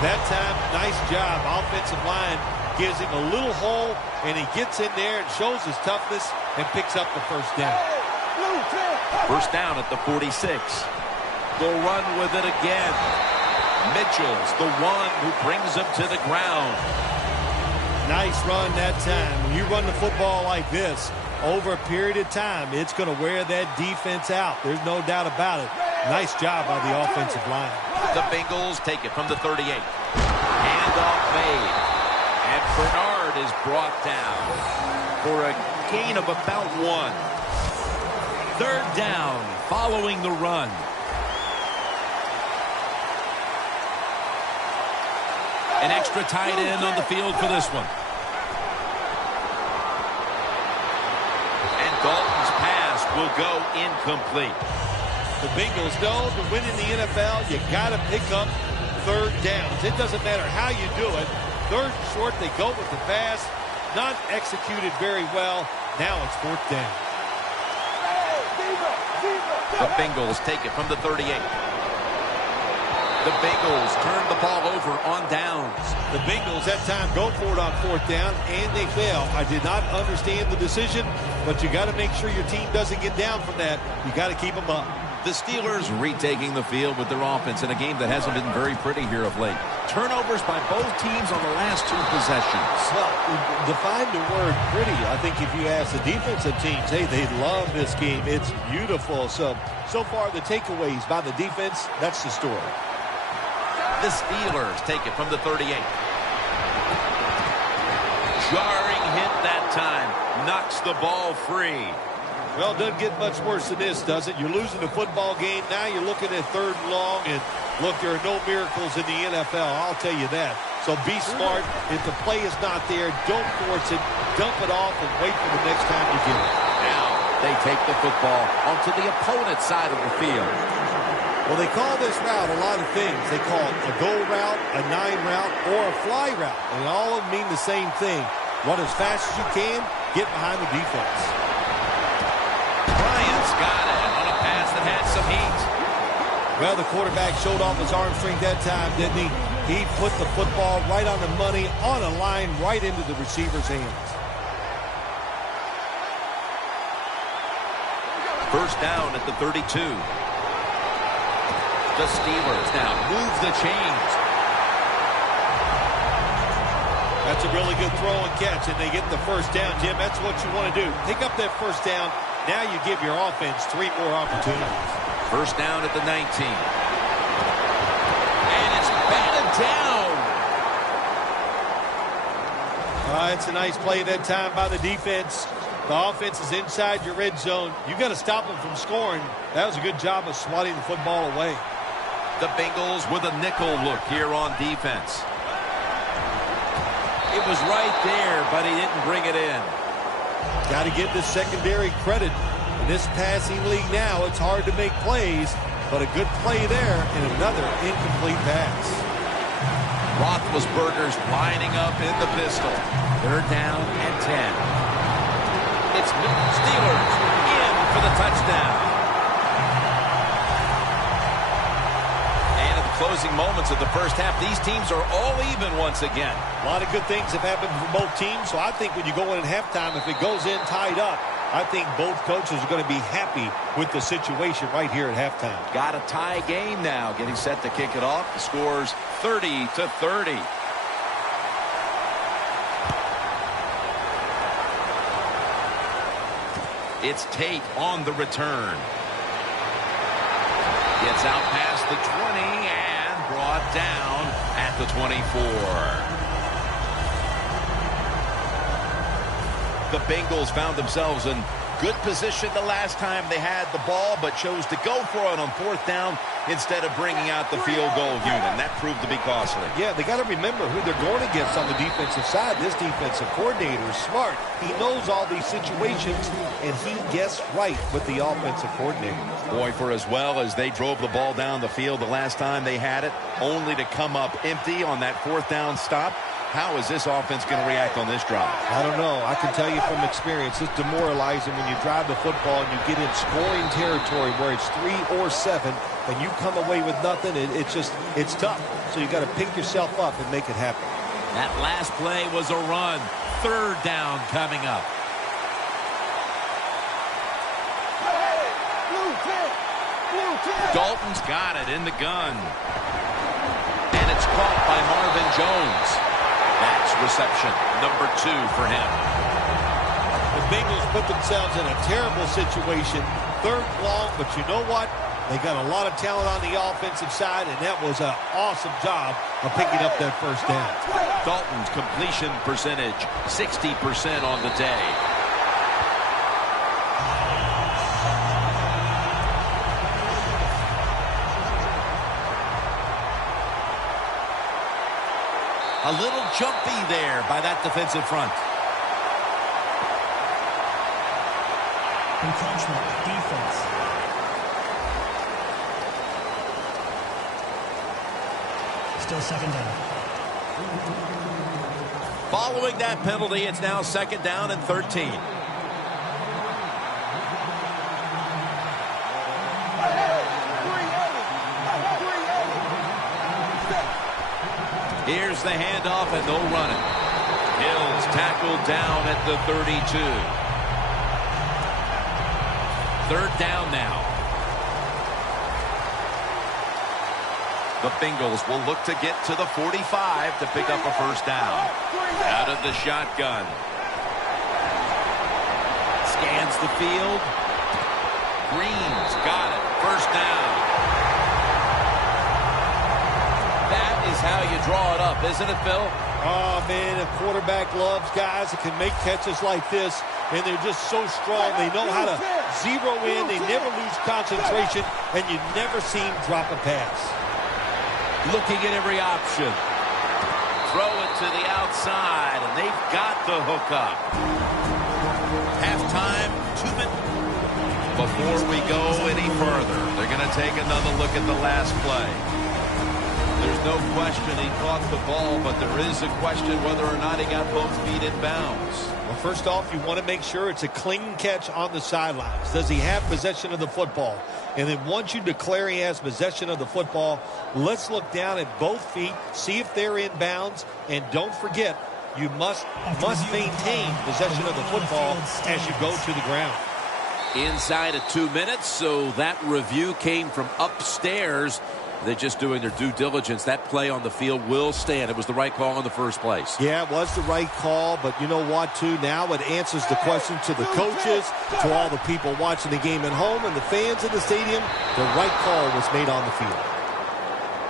That time, nice job. Offensive line gives him a little hole, and he gets in there and shows his toughness and picks up the first down. First down at the 46. They'll run with it again. Mitchell's the one who brings him to the ground. Nice run that time. When you run the football like this, over a period of time, it's going to wear that defense out. There's no doubt about it. Nice job by the offensive line. The Bengals take it from the 38. Handoff made. And Bernard is brought down for a gain of about 1. Third down following the run. An extra tight end on the field for this one. And Dalton's pass will go incomplete. The Bengals know to win in the NFL, you got to pick up third downs. It doesn't matter how you do it. Third and short, they go with the pass. Not executed very well. Now it's fourth down. The Bengals take it from the 38. The Bengals turn the ball over on downs. The Bengals that time go for it on fourth down, and they fail. I did not understand the decision, but you got to make sure your team doesn't get down from that. You got to keep them up. The Steelers retaking the field with their offense in a game that hasn't been very pretty here of late. Turnovers by both teams on the last 2 possessions. Well, define the word pretty. I think if you ask the defensive teams, hey, they love this game. It's beautiful. So far the takeaways by the defense, that's the story. The Steelers take it from the 38. Jarring hit that time. Knocks the ball free. Well, doesn't get much worse than this, does it? You're losing the football game. Now you're looking at third and long, and look, there are no miracles in the NFL. I'll tell you that. So be smart. If the play is not there, don't force it. Dump it off and wait for the next time you get it. Now they take the football onto the opponent's side of the field. Well, they call this route a lot of things. They call it a go route, a 9 route, or a fly route. And all of them mean the same thing. Run as fast as you can, get behind the defense. Bryant's got it on a pass that had some heat. Well, the quarterback showed off his arm strength that time, didn't he? He put the football right on the money, on a line, right into the receiver's hands. First down at the 32. The Steelers now move the chains. That's a really good throw and catch, and they get the first down, Jim. That's what you want to do. Pick up that first down. Now you give your offense 3 more opportunities. First down at the 19. And it's batted down. It's a nice play that time by the defense. The offense is inside your red zone. You got to stop them from scoring. That was a good job of swatting the football away. The Bengals with a nickel look here on defense. It was right there, but he didn't bring it in. Got to give the secondary credit. In this passing league now, it's hard to make plays, but a good play there and another incomplete pass. Roethlisberger's lining up in the pistol. They're down at 10. It's Steelers in for the touchdown. And at the closing moments of the first half, these teams are all even once again. A lot of good things have happened for both teams, so I think when you go in at halftime, if it goes in tied up, I think both coaches are going to be happy with the situation right here at halftime. Got a tie game now, getting set to kick it off. The score's 30-30. It's Tate on the return. Gets out past the 20 and brought down at the 24. The Bengals found themselves in good position the last time they had the ball, but chose to go for it on fourth down instead of bringing out the field goal unit. And that proved to be costly. Yeah, they got to remember who they're going against on the defensive side. This defensive coordinator is smart. He knows all these situations, and he guessed right with the offensive coordinator. Boy, for as well as they drove the ball down the field the last time they had it, only to come up empty on that fourth down stop. How is this offense going to react on this drive? I don't know. I can tell you from experience, it's demoralizing when you drive the football and you get in scoring territory where it's 3 or 7 and you come away with nothing. It's tough. So you got to pick yourself up and make it happen. That last play was a run. Third down coming up. Dalton's got it in the gun. And it's caught by Marvin Jones. That's reception number 2 for him. The Bengals put themselves in a terrible situation. Third long, but you know what? They got a lot of talent on the offensive side, and that was an awesome job of picking up that first down. Dalton's completion percentage, 60% on the day. A little jumpy there by that defensive front. Encroachment defense. Still second down. Following that penalty, it's now second down and 13. Here's the handoff, and they'll run it. Hill's tackled down at the 32. Third down now. The Bengals will look to get to the 45 to pick up a first down. Out of the shotgun. Scans the field. Green's got it. First down. That is how you draw it up, isn't it, Phil? Oh, man, a quarterback loves guys that can make catches like this, and they're just so strong. They know how to zero in. They never lose concentration, and you never see them drop a pass. Looking at every option. Throw it to the outside, and they've got the hook up. Halftime, 2 minutes. Before we go any further, they're going to take another look at the last play. There's no question he caught the ball, but there is a question whether or not he got both feet in bounds. Well, first off, you want to make sure it's a clean catch on the sidelines. Does he have possession of the football? And then once you declare he has possession of the football, let's look down at both feet, see if they're in bounds, and don't forget, you must maintain possession of the football as you go to the ground. Inside of 2 minutes, so that review came from upstairs. They're just doing their due diligence. That play on the field will stand. It was the right call in the first place. Yeah, it was the right call, but you know what, too? Now it answers the question to the coaches, to all the people watching the game at home, and the fans in the stadium. The right call was made on the field.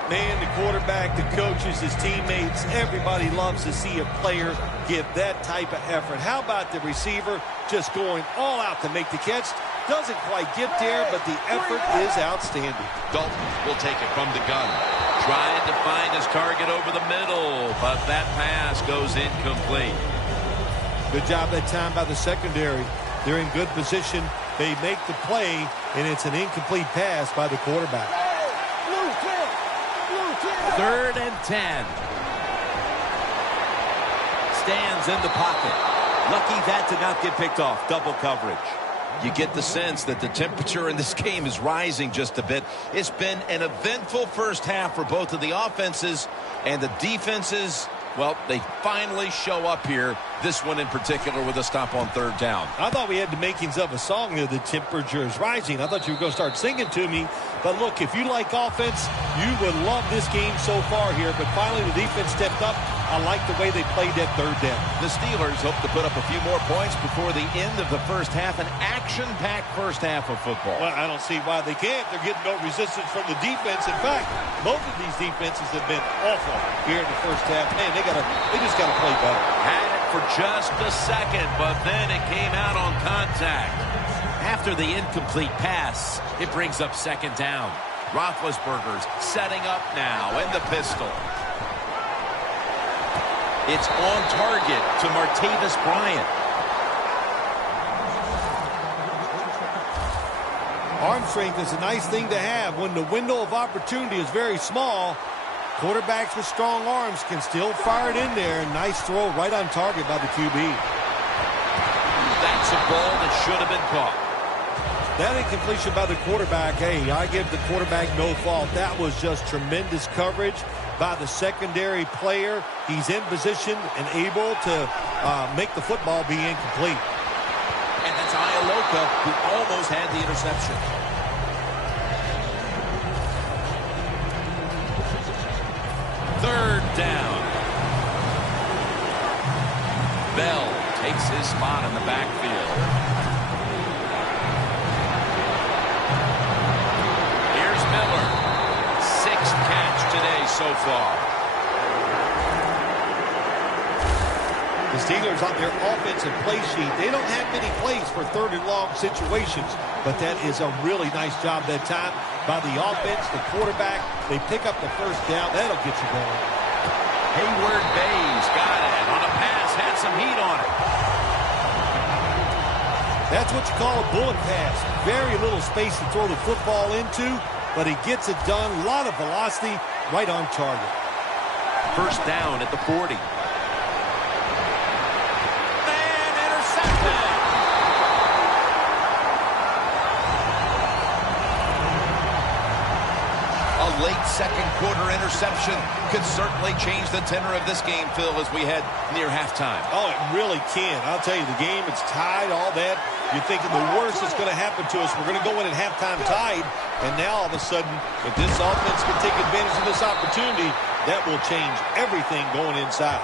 Man, the quarterback, the coaches, his teammates, everybody loves to see a player give that type of effort. How about the receiver just going all out to make the catch? Doesn't quite get there, but the effort is outstanding. Dalton will take it from the gun. Trying to find his target over the middle, but that pass goes incomplete. Good job that time by the secondary. They're in good position. They make the play, and it's an incomplete pass by the quarterback. 3rd and 10. Stands in the pocket. Lucky that did not get picked off. Double coverage. You get the sense that the temperature in this game is rising just a bit. It's been an eventful first half for both of the offenses, and the defenses, well, they finally show up here. This one in particular with a stop on 3rd down. I thought we had the makings of a song there, the temperature is rising. I thought you were going to start singing to me. But look, if you like offense, you would love this game so far here. But finally, the defense stepped up. I like the way they played that 3rd down. The Steelers hope to put up a few more points before the end of the first half. An action-packed first half of football. Well, I don't see why they can't. They're getting no resistance from the defense. In fact, both of these defenses have been awful here in the first half. Man, they just got to play better. Had it for just a second, but then it came out on contact. After the incomplete pass, it brings up 2nd down. Roethlisberger's setting up now in the pistol. It's on target to Martavis Bryant. Arm strength is a nice thing to have. When the window of opportunity is very small, quarterbacks with strong arms can still fire it in there. Nice throw right on target by the QB. That's a ball that should have been caught. That incompletion by the quarterback, hey, I give the quarterback no fault. That was just tremendous coverage. by the secondary player. He's in position and able to make the football be incomplete. And that's hghk who almost had the interception. Third down. Bell takes his spot in the backfield. Here's Miller. 6th catch today so far. The Steelers on their offensive play sheet, they don't have many plays for 3rd and long situations, but that is a really nice job that time by the offense, the quarterback. They pick up the 1st down. That'll get you going. Hayward Bays got it. On a pass, had some heat on it. That's what you call a bullet pass. Very little space to throw the football into, but he gets it done. A lot of velocity, right on target. 1st down at the 40. And intercepted. A late 2nd quarter interception could certainly change the tenor of this game, Phil, as we head near halftime. Oh, it really can. I'll tell you, the game, it's tied, all that. You're thinking the worst is going to happen to us. We're going to go in at halftime tied, and now all of a sudden, if this offense can take advantage of this opportunity, that will change everything going inside.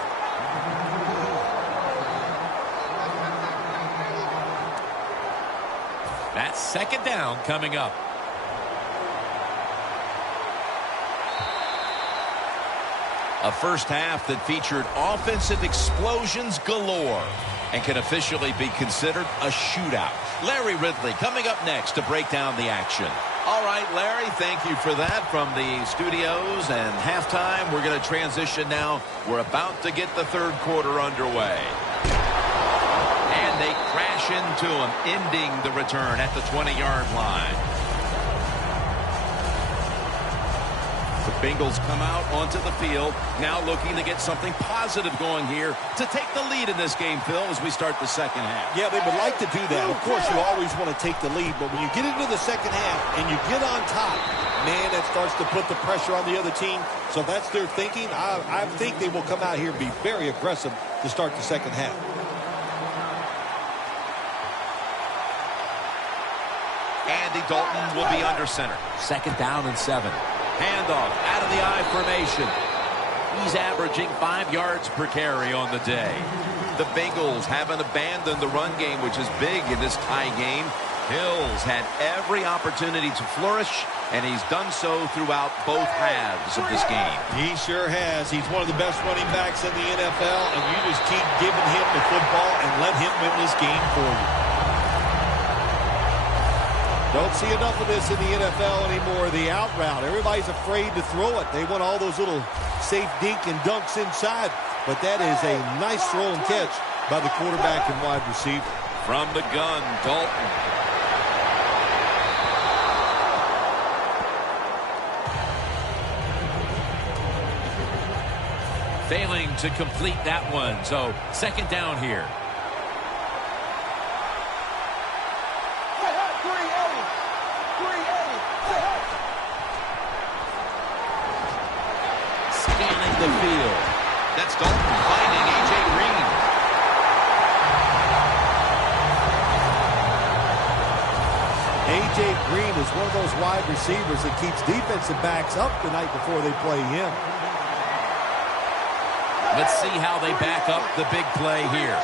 That's 2nd down coming up. A first half that featured offensive explosions galore and can officially be considered a shootout. Larry Ridley coming up next to break down the action. All right, Larry, thank you for that from the studios and halftime. We're going to transition now. We're about to get the 3rd quarter underway. And they crash into him, ending the return at the 20-yard line. The Bengals come out onto the field, now looking to get something positive going here to take the lead in this game, Phil, as we start the 2nd half. Yeah, they would like to do that. Of course, you always want to take the lead, but when you get into the 2nd half and you get on top, man, that starts to put the pressure on the other team. So that's their thinking. I think they will come out here and be very aggressive to start the 2nd half. Andy Dalton will be under center. 2nd down and 7. Handoff out of the I formation. He's averaging 5 yards per carry on the day. The Bengals haven't abandoned the run game, which is big in this tie game. Hill's had every opportunity to flourish, and he's done so throughout both halves of this game. He sure has. He's one of the best running backs in the NFL, and you just keep giving him the football and let him win this game for you. Don't see enough of this in the NFL anymore. The out route. Everybody's afraid to throw it. They want all those little safe dink and dunks inside. But that is a nice throw and catch by the quarterback and wide receiver. From the gun, Dalton. Failing to complete that one. So 2nd down here. Scanning the field. That's Dalton finding A.J. Green. A.J. Green is one of those wide receivers that keeps defensive backs up the night before they play him. Let's see how they back up the big play here.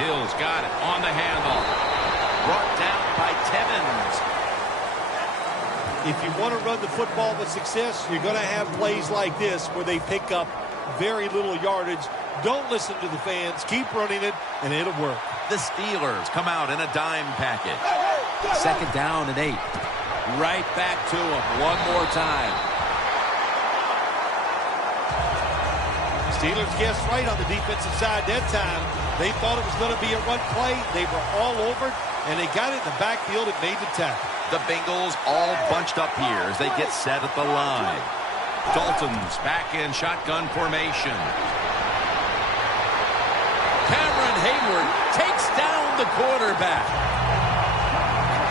Hill's got it on the handle. Brought down by Timmons. If you want to run the football with success, you're going to have plays like this where they pick up very little yardage. Don't listen to the fans. Keep running it, and it'll work. The Steelers come out in a dime package. 2nd down and 8. Right back to him one more time. Steelers guessed right on the defensive side that time. They thought it was going to be a run play. They were all over it, and they got it in the backfield and made the tackle. The Bengals all bunched up here as they get set at the line. Dalton's back in shotgun formation. Cameron Hayward takes down the quarterback.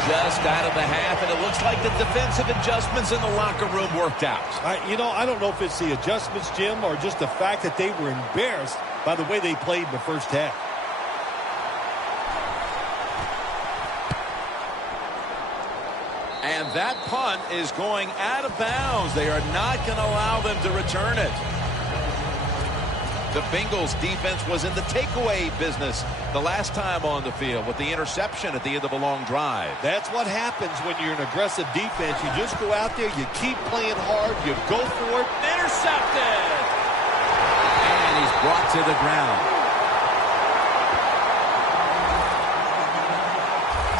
Just out of the half, and it looks like the defensive adjustments in the locker room worked out. I don't know if it's the adjustments, Jim, or just the fact that they were embarrassed by the way they played in the first half. And that punt is going out of bounds. They are not going to allow them to return it. The Bengals defense was in the takeaway business the last time on the field with the interception at the end of a long drive. That's what happens when you're an aggressive defense. You just go out there, you keep playing hard, you go for it. Intercepted! And he's brought to the ground.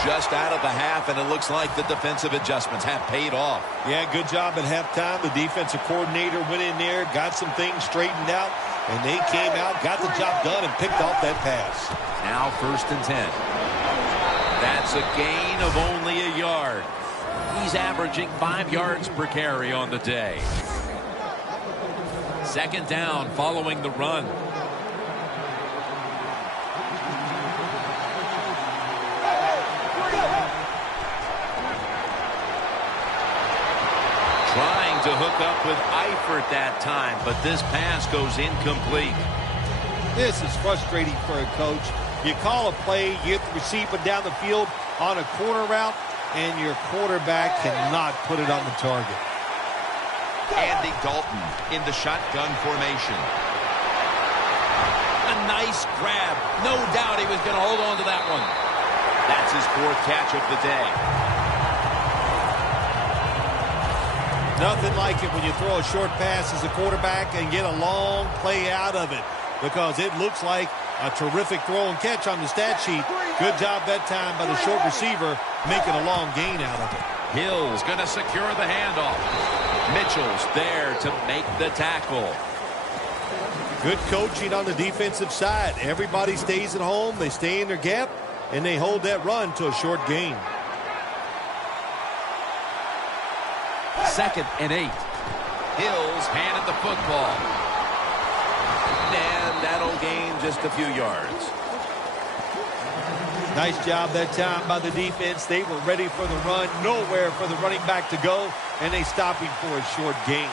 Just out of the half, and it looks like the defensive adjustments have paid off. Yeah, good job at halftime. The defensive coordinator went in there, got some things straightened out, and they came out, got the job done, and picked off that pass. Now 1st and 10. That's a gain of only a yard. He's averaging 5 yards per carry on the day. 2nd down following the run. Trying to hook up with Eifert that time, but this pass goes incomplete. This is frustrating for a coach. You call a play, you get the receiver down the field on a corner route, and your quarterback cannot put it on the target. Andy Dalton in the shotgun formation. A nice grab. No doubt he was going to hold on to that one. That's his 4th catch of the day. Nothing like it when you throw a short pass as a quarterback and get a long play out of it, because it looks like a terrific throw and catch on the stat sheet. Good job that time by the short receiver making a long gain out of it. Hill's going to secure the handoff. Mitchell's there to make the tackle. Good coaching on the defensive side. Everybody stays at home. They stay in their gap, and they hold that run to a short gain. 2nd and 8. Hills handed the football. And that'll gain just a few yards. Nice job that time by the defense. They were ready for the run. Nowhere for the running back to go. And they stop him for a short gain.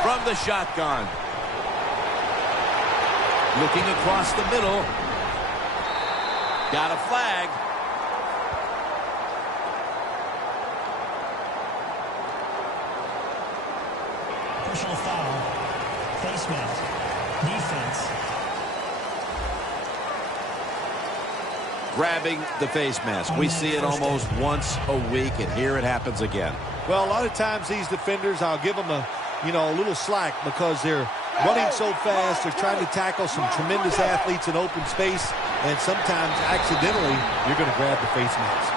From the shotgun. Looking across the middle. Got a flag. Personal foul. Face mask. Defense. Grabbing the face mask. We see it almost once a week, and here it happens again. Well, a lot of times these defenders, I'll give them a little slack because they're running so fast. They're trying to tackle some tremendous athletes in open space, and sometimes accidentally you're going to grab the face mask.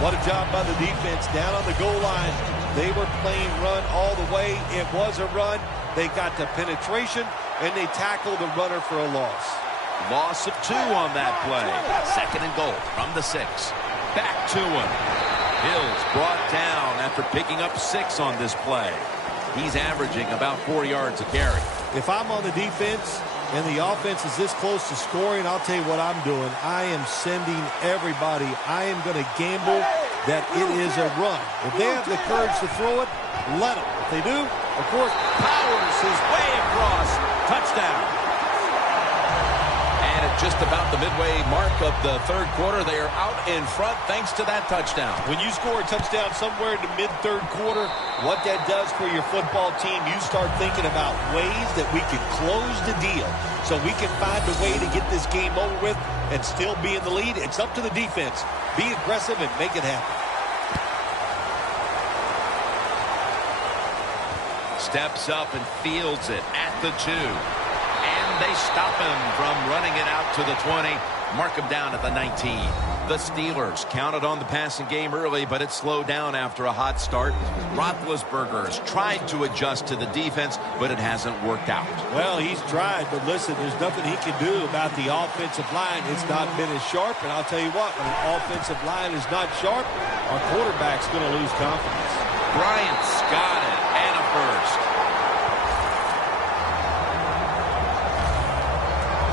What a job by the defense down on the goal line. They were playing run all the way. It was a run. They got the penetration, and they tackled the runner for a loss. Loss of 2 on that play. 2nd and goal from the 6. Back to him. Hills brought down after picking up 6 on this play. He's averaging about 4 yards a carry. If I'm on the defense and the offense is this close to scoring, I'll tell you what I'm doing. I am sending everybody. I am going to gamble that it is a run. If they have the courage to throw it, let them. If they do, of course, Powers his way across. Touchdown. And at just about the midway mark of the 3rd quarter, they are out in front thanks to that touchdown. when you score a touchdown somewhere in the mid-3rd quarter, what that does for your football team, you start thinking about ways that we can close the deal so we can find a way to get this game over with and still be in the lead. It's up to the defense. Be aggressive and make it happen. Steps up and fields it at the 2. And they stop him from running it out to the 20. Mark him down at the 19. The Steelers counted on the passing game early, but it slowed down after a hot start. Roethlisberger has tried to adjust to the defense, but it hasn't worked out. Well, he's tried, but listen, there's nothing he can do about the offensive line. It's not been as sharp, and I'll tell you what, when an offensive line is not sharp, our quarterback's going to lose confidence. Bryant's got it, and a first.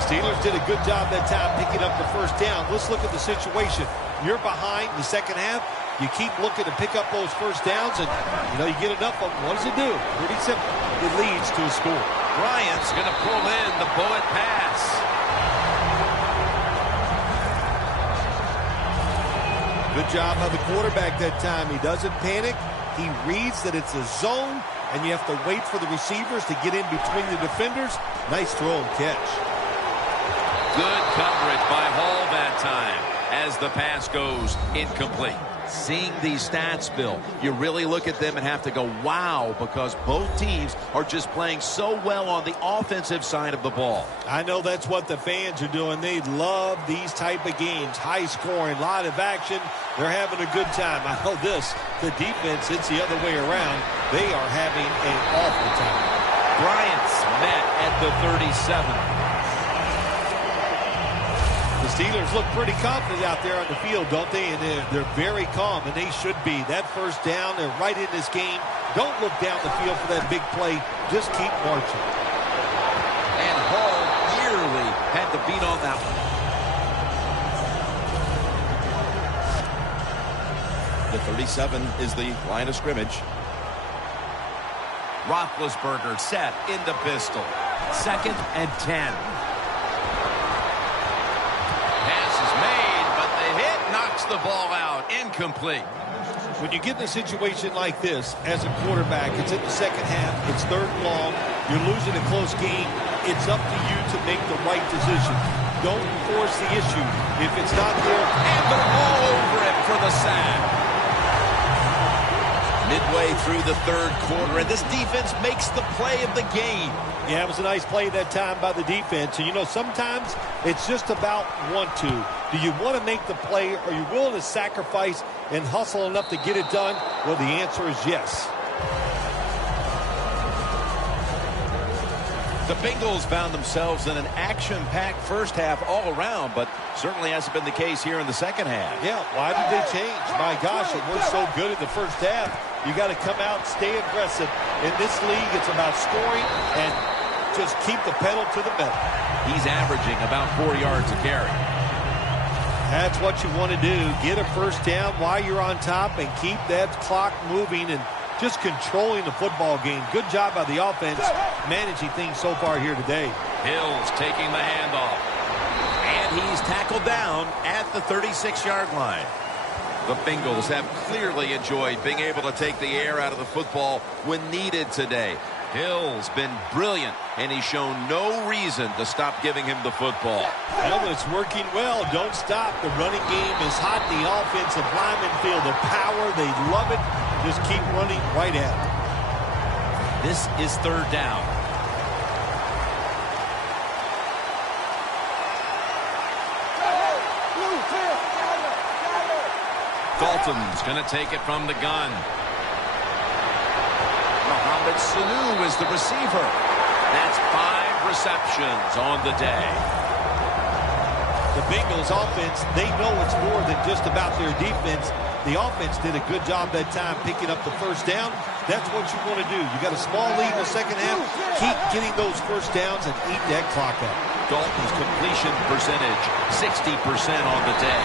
Steelers did a good job that time picking up the first down. Let's look at the situation. You're behind the second half. You keep looking to pick up those first downs, and, you get enough of them. What does it do? Pretty simple. It leads to a score. Bryant's going to pull in the bullet pass. Good job by the quarterback that time. He doesn't panic. He reads that it's a zone, and you have to wait for the receivers to get in between the defenders. Nice throw and catch. Good coverage by Hall that time as the pass goes incomplete. Seeing these stats, Bill, you really look at them and have to go, wow, because both teams are just playing so well on the offensive side of the ball. I know that's what the fans are doing. They love these type of games. High scoring, lot of action. They're having a good time. I know this. The defense, it's the other way around. They are having an awful time. Bryant's met at the 37. The Steelers look pretty confident out there on the field, don't they? And they're very calm, and they should be. That first down, they're right in this game. Don't look down the field for that big play. Just keep marching. And Hall nearly had the beat on that one. The 37 is the line of scrimmage. Roethlisberger set in the pistol. 2nd and 10. The ball out, incomplete. When you get in a situation like this as a quarterback, it's in the second half, it's 3rd and long, you're losing a close game, it's up to you to make the right decision. Don't force the issue. If it's not there, and they're all over it for the sack. Midway through the 3rd quarter, and this defense makes the play of the game. Yeah, it was a nice play that time by the defense. And, sometimes it's just about want to. Do you want to make the play? Are you willing to sacrifice and hustle enough to get it done? Well, the answer is yes. The Bengals found themselves in an action-packed first half all around, but certainly hasn't been the case here in the second half. Yeah, why did they change? My gosh, it worked so good in the first half. You got to come out, stay aggressive. In this league, it's about scoring and just keep the pedal to the metal. He's averaging about 4 yards a carry. That's what you want to do. Get a first down while you're on top and keep that clock moving and just controlling the football game. Good job by the offense managing things so far here today. Hills taking the handoff. And he's tackled down at the 36-yard line. The Bengals have clearly enjoyed being able to take the air out of the football when needed today. Hill's been brilliant, and he's shown no reason to stop giving him the football. Well, it's working well. Don't stop. The running game is hot. The offensive linemen feel the power. They love it. Just keep running right at it. This is 3rd down. Dalton's going to take it from the gun. Mohamed Sanu is the receiver. That's 5 receptions on the day. The Bengals offense, they know it's more than just about their defense. The offense did a good job that time picking up the first down. That's what you want to do. You got a small lead in the second half. Keep getting those first downs and eat that clock out. Dalton's completion percentage, 60% on the day.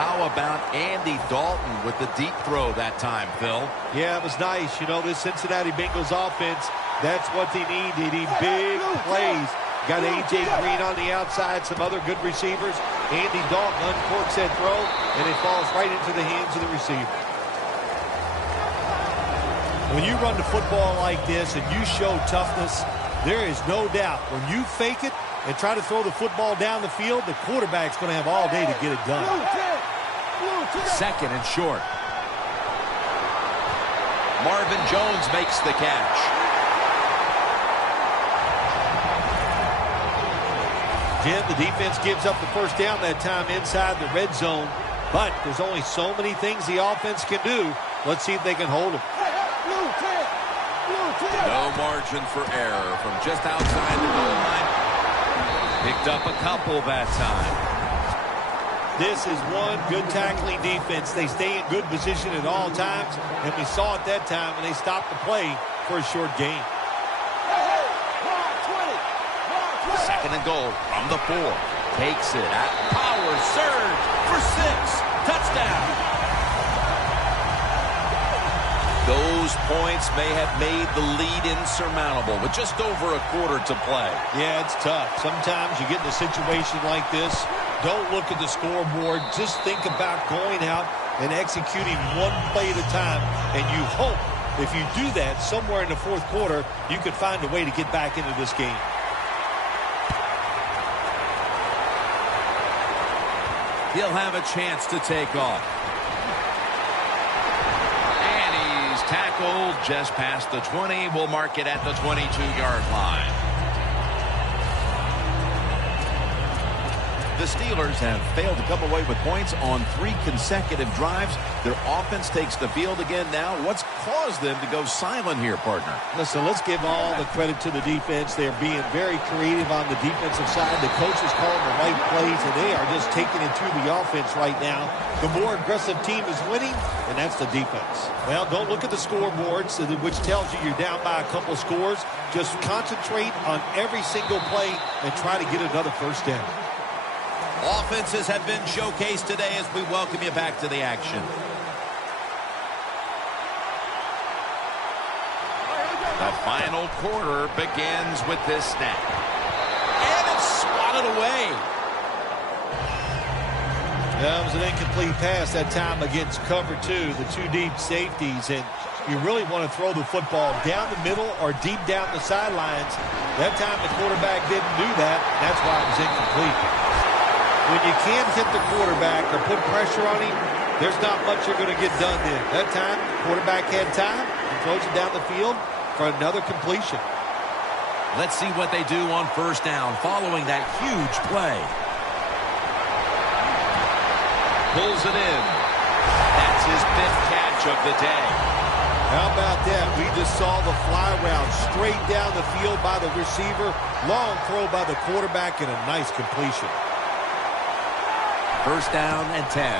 How about Andy Dalton with the deep throw that time, Phil? Yeah, it was nice. This Cincinnati Bengals offense, that's what they need. They need big plays. Got A.J. Green on the outside, some other good receivers. Andy Dalton uncorks that throw, and it falls right into the hands of the receiver. When you run the football like this and you show toughness, there is no doubt when you fake it and try to throw the football down the field, the quarterback's going to have all day to get it done. 2nd and short. Marvin Jones makes the catch. Jim, the defense gives up the first down that time inside the red zone, but there's only so many things the offense can do. Let's see if they can hold them. No margin for error from just outside the goal line. Picked up a couple that time. This is one good tackling defense. They stay in good position at all times, and we saw it that time, and they stopped the play for a short gain. Second and goal from the 4. Takes it at power surge for 6. Touchdown. Those points may have made the lead insurmountable with just over a quarter to play. Yeah, it's tough. Sometimes you get in a situation like this, don't look at the scoreboard. Just think about going out and executing one play at a time, and you hope if you do that somewhere in the fourth quarter, you could find a way to get back into this game. He'll have a chance to take off. And he's tackled just past the 20. We'll mark it at the 22-yard line. The Steelers have failed to come away with points on 3 consecutive drives. Their offense takes the field again now. What's caused them to go silent here, partner? Listen, let's give all the credit to the defense. They're being very creative on the defensive side. The coaches calling the right plays, and they are just taking it to the offense right now. The more aggressive team is winning, and that's the defense. Well, don't look at the scoreboards, which tells you you're down by a couple scores. Just concentrate on every single play and try to get another first down. Offenses have been showcased today as we welcome you back to the action. The final quarter begins with this snap. And it's swatted away. That was an incomplete pass that time against cover 2, the 2 deep safeties. And you really want to throw the football down the middle or deep down the sidelines. That time the quarterback didn't do that. That's why it was incomplete. When you can't hit the quarterback or put pressure on him, there's not much you're going to get done then. That time, quarterback had time. He throws it down the field for another completion. Let's see what they do on first down following that huge play. Pulls it in. That's his 5th catch of the day. How about that? We just saw the fly route straight down the field by the receiver. Long throw by the quarterback and a nice completion. First down and 10. And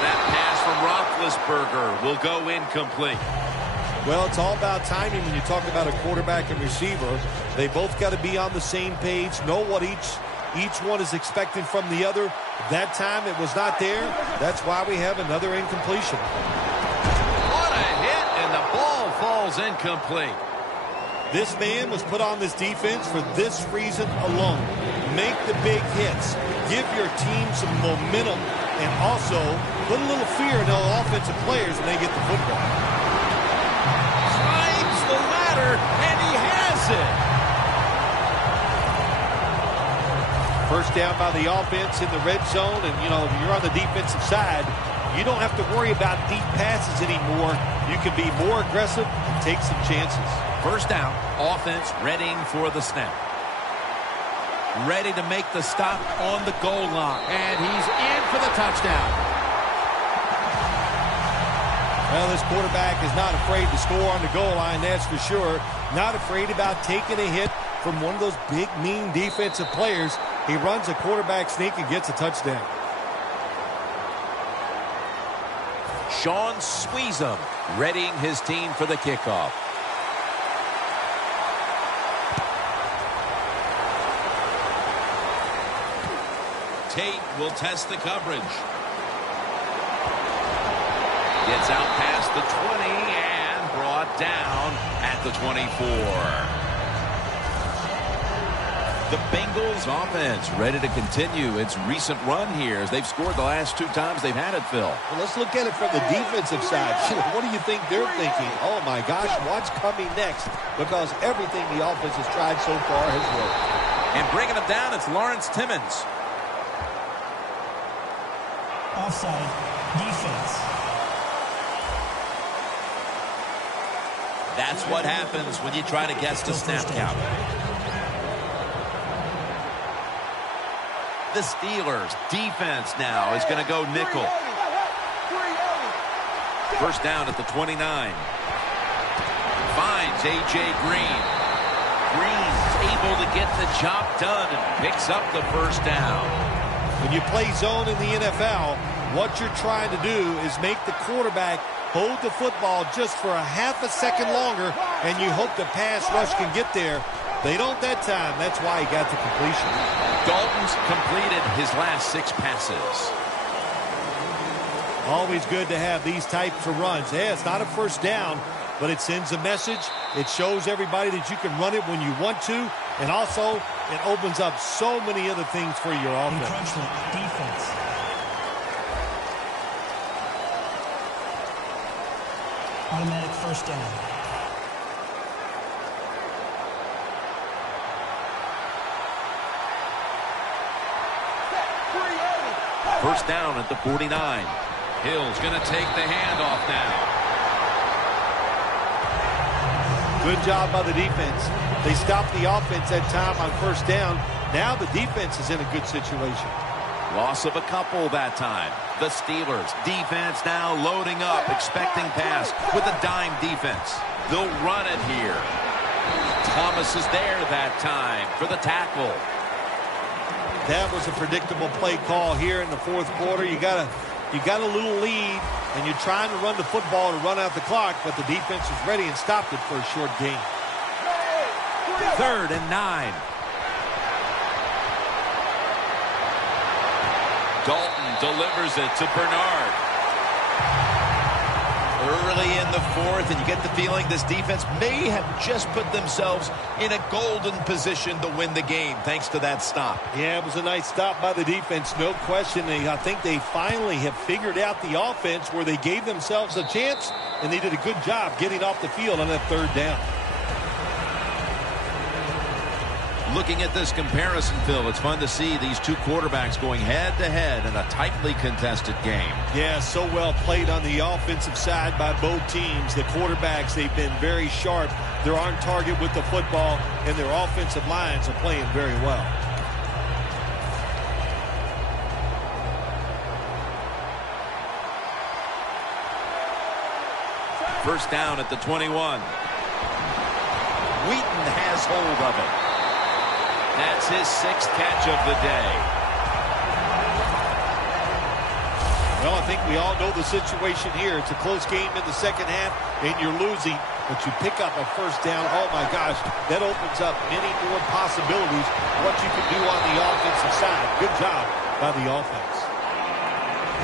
that pass from Roethlisberger will go incomplete. Well, it's all about timing when you talk about a quarterback and receiver. They both got to be on the same page, know what each one is expecting from the other. That time it was not there. That's why we have another incompletion. What a hit, and the ball falls incomplete. This man was put on this defense for this reason alone. Make the big hits. Give your team some momentum. And also, put a little fear in those offensive players when they get the football. Climbs the ladder, and he has it. First down by the offense in the red zone. And, you know, if you're on the defensive side, you don't have to worry about deep passes anymore. You can be more aggressive and take some chances. First down, offense readying for the snap. Ready to make the stop on the goal line. And he's in for the touchdown. Well, this quarterback is not afraid to score on the goal line, that's for sure. Not afraid about taking a hit from one of those big, mean defensive players. He runs a quarterback sneak and gets a touchdown. Sean Sweezum readying his team for the kickoff. Tate will test the coverage. Gets out past the 20 and brought down at the 24. The Bengals offense ready to continue its recent run here as they've scored the last 2 times they've had it, Phil. Well, let's look at it from the defensive side. What do you think they're thinking? Oh, my gosh, what's coming next? Because everything the offense has tried so far has worked. And bringing them down, it's Lawrence Timmons. Offside. Defense. That's what happens when you try to guess the snap count. The Steelers defense now is going to go nickel. First down at the 29. Finds A.J. Green. Green's able to get the job done and picks up the first down. When you play zone in the NFL, what you're trying to do is make the quarterback hold the football just for a half a second longer, and you hope the pass rush can get there. They don't that time. That's why he got the completion. Dalton's completed his last 6 passes. Always good to have these types of runs. Yeah, it's not a first down, but it sends a message. It shows everybody that you can run it when you want to, and also it opens up so many other things for your offense. Encroachment defense. Automatic first down. First down at the 49. Hill's going to take the handoff now. Good job by the defense. They stopped the offense that time on first down. Now the defense is in a good situation. Loss of a couple that time. The Steelers defense now loading up, expecting pass with a dime defense. They'll run it here. Thomas is there that time for the tackle. That was a predictable play call here in the fourth quarter. You got a little lead, and you're trying to run the football to run out the clock, but the defense was ready and stopped it for a short gain. 3rd and 9. Dalton delivers it to Bernard. Early in the fourth, and you get the feeling this defense may have just put themselves in a golden position to win the game thanks to that stop. Yeah, it was a nice stop by the defense, no question. I think they finally have figured out the offense where they gave themselves a chance, and they did a good job getting off the field on that 3rd down. Looking at this comparison, Phil, it's fun to see these two quarterbacks going head-to-head in a tightly contested game. Yeah, so well played on the offensive side by both teams. The quarterbacks, they've been very sharp. They're on target with the football, and their offensive lines are playing very well. First down at the 21. Wheaton has hold of it. That's his 6th catch of the day. Well, I think we all know the situation here. It's a close game in the second half, and you're losing, but you pick up a first down. Oh, my gosh, that opens up many more possibilities what you can do on the offensive side. Good job by the offense.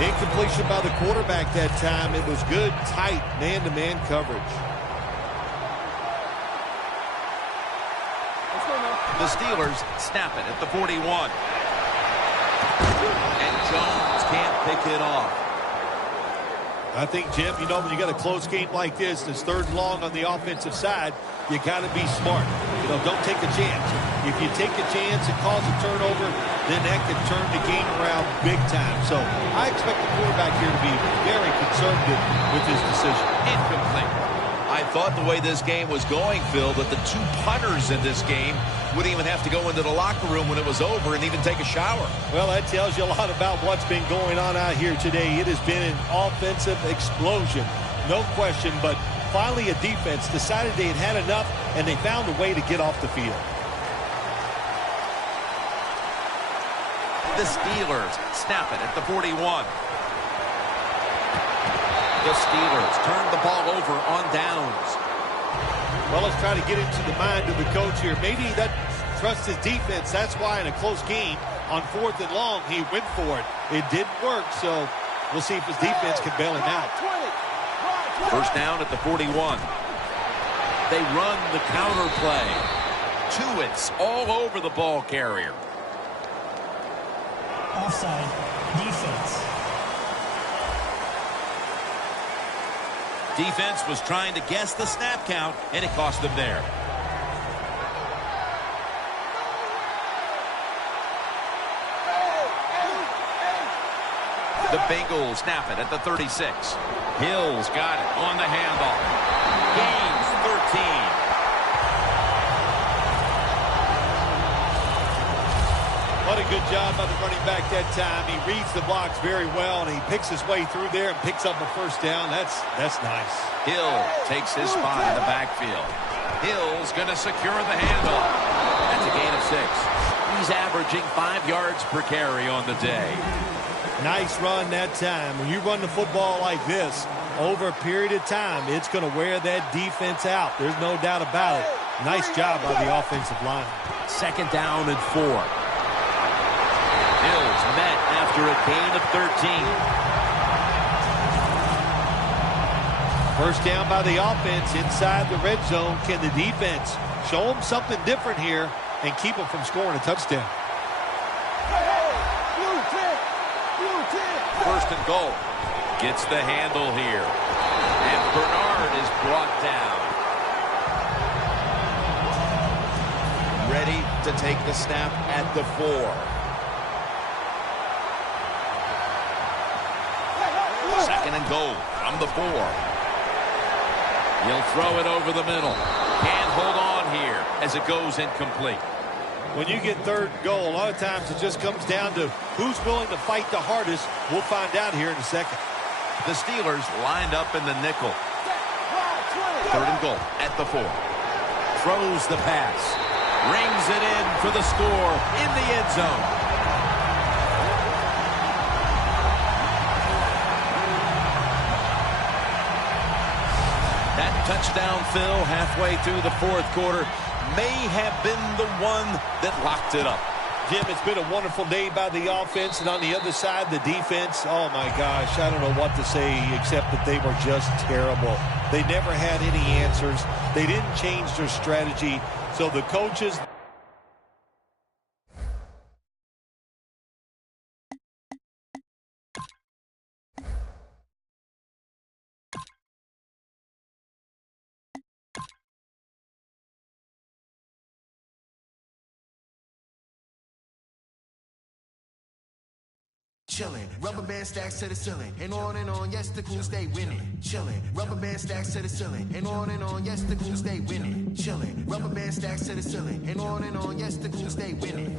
Incompletion by the quarterback that time. It was good, tight, man-to-man coverage. The Steelers snap it at the 41. And Jones can't pick it off. I think, Jim, you know, when you got a close game like this, it's 3rd and long on the offensive side, you got to be smart. You know, don't take a chance. If you take a chance and cause a turnover, then that can turn the game around big time. So I expect the quarterback here to be very conservative with his decision. Incomplete. I thought the way this game was going, Phil, that the 2 punters in this game wouldn't even have to go into the locker room when it was over and even take a shower. Well, that tells you a lot about what's been going on out here today. It has been an offensive explosion, no question, but finally a defense decided they had had enough, and they found a way to get off the field. The Steelers snap it at the 41. The Steelers turn the ball over on downs. Well, let's try to get into the mind of the coach here. Maybe he doesn't trust his defense. That's why in a close game on 4th and long, he went for it. It didn't work, so we'll see if his defense can bail him out. First down at the 41. They run the counter play. Tuitt's all over the ball carrier. Offside defense. Defense was trying to guess the snap count, and it cost them there. The Bengals snap it at the 36. Hill's got it on the handoff. Gains 13. What a good job by the running back that time. He reads the blocks very well, and he picks his way through there and picks up a first down. That's nice. Hill takes his spot in the backfield. Hill's going to secure the handoff. That's a gain of 6. He's averaging 5 yards per carry on the day. Nice run that time. When you run the football like this, over a period of time, it's going to wear that defense out. There's no doubt about it. Nice job by the offensive line. 2nd down and 4. Hills met after a gain of 13. First down by the offense inside the red zone. Can the defense show them something different here and keep them from scoring a touchdown? 1st and goal. Gets the handle here. And Bernard is brought down. Ready to take the snap at the 4. 2nd and goal from the 4. He'll throw it over the middle. Can't hold on here as it goes incomplete. When you get 3rd and goal, a lot of times it just comes down to who's willing to fight the hardest. We'll find out here in a second. The Steelers lined up in the nickel. 3rd and goal at the 4. Throws the pass. Rings it in for the score in the end zone. That touchdown, Phil, halfway through the 4th quarter, may have been the one that locked it up. Jim, it's been a wonderful day by the offense, and on the other side, the defense, oh my gosh, I don't know what to say except that they were just terrible. They never had any answers. They didn't change their strategy. So the coaches... Chillin', rubber band stacks to the ceiling, and on, yes, the crew stay winning. Chillin', rubber band stacks to the ceiling, and on, yes, the crew stay winning. Chillin', rubber band stacks to the ceiling, and on, yes, the crew stay winning.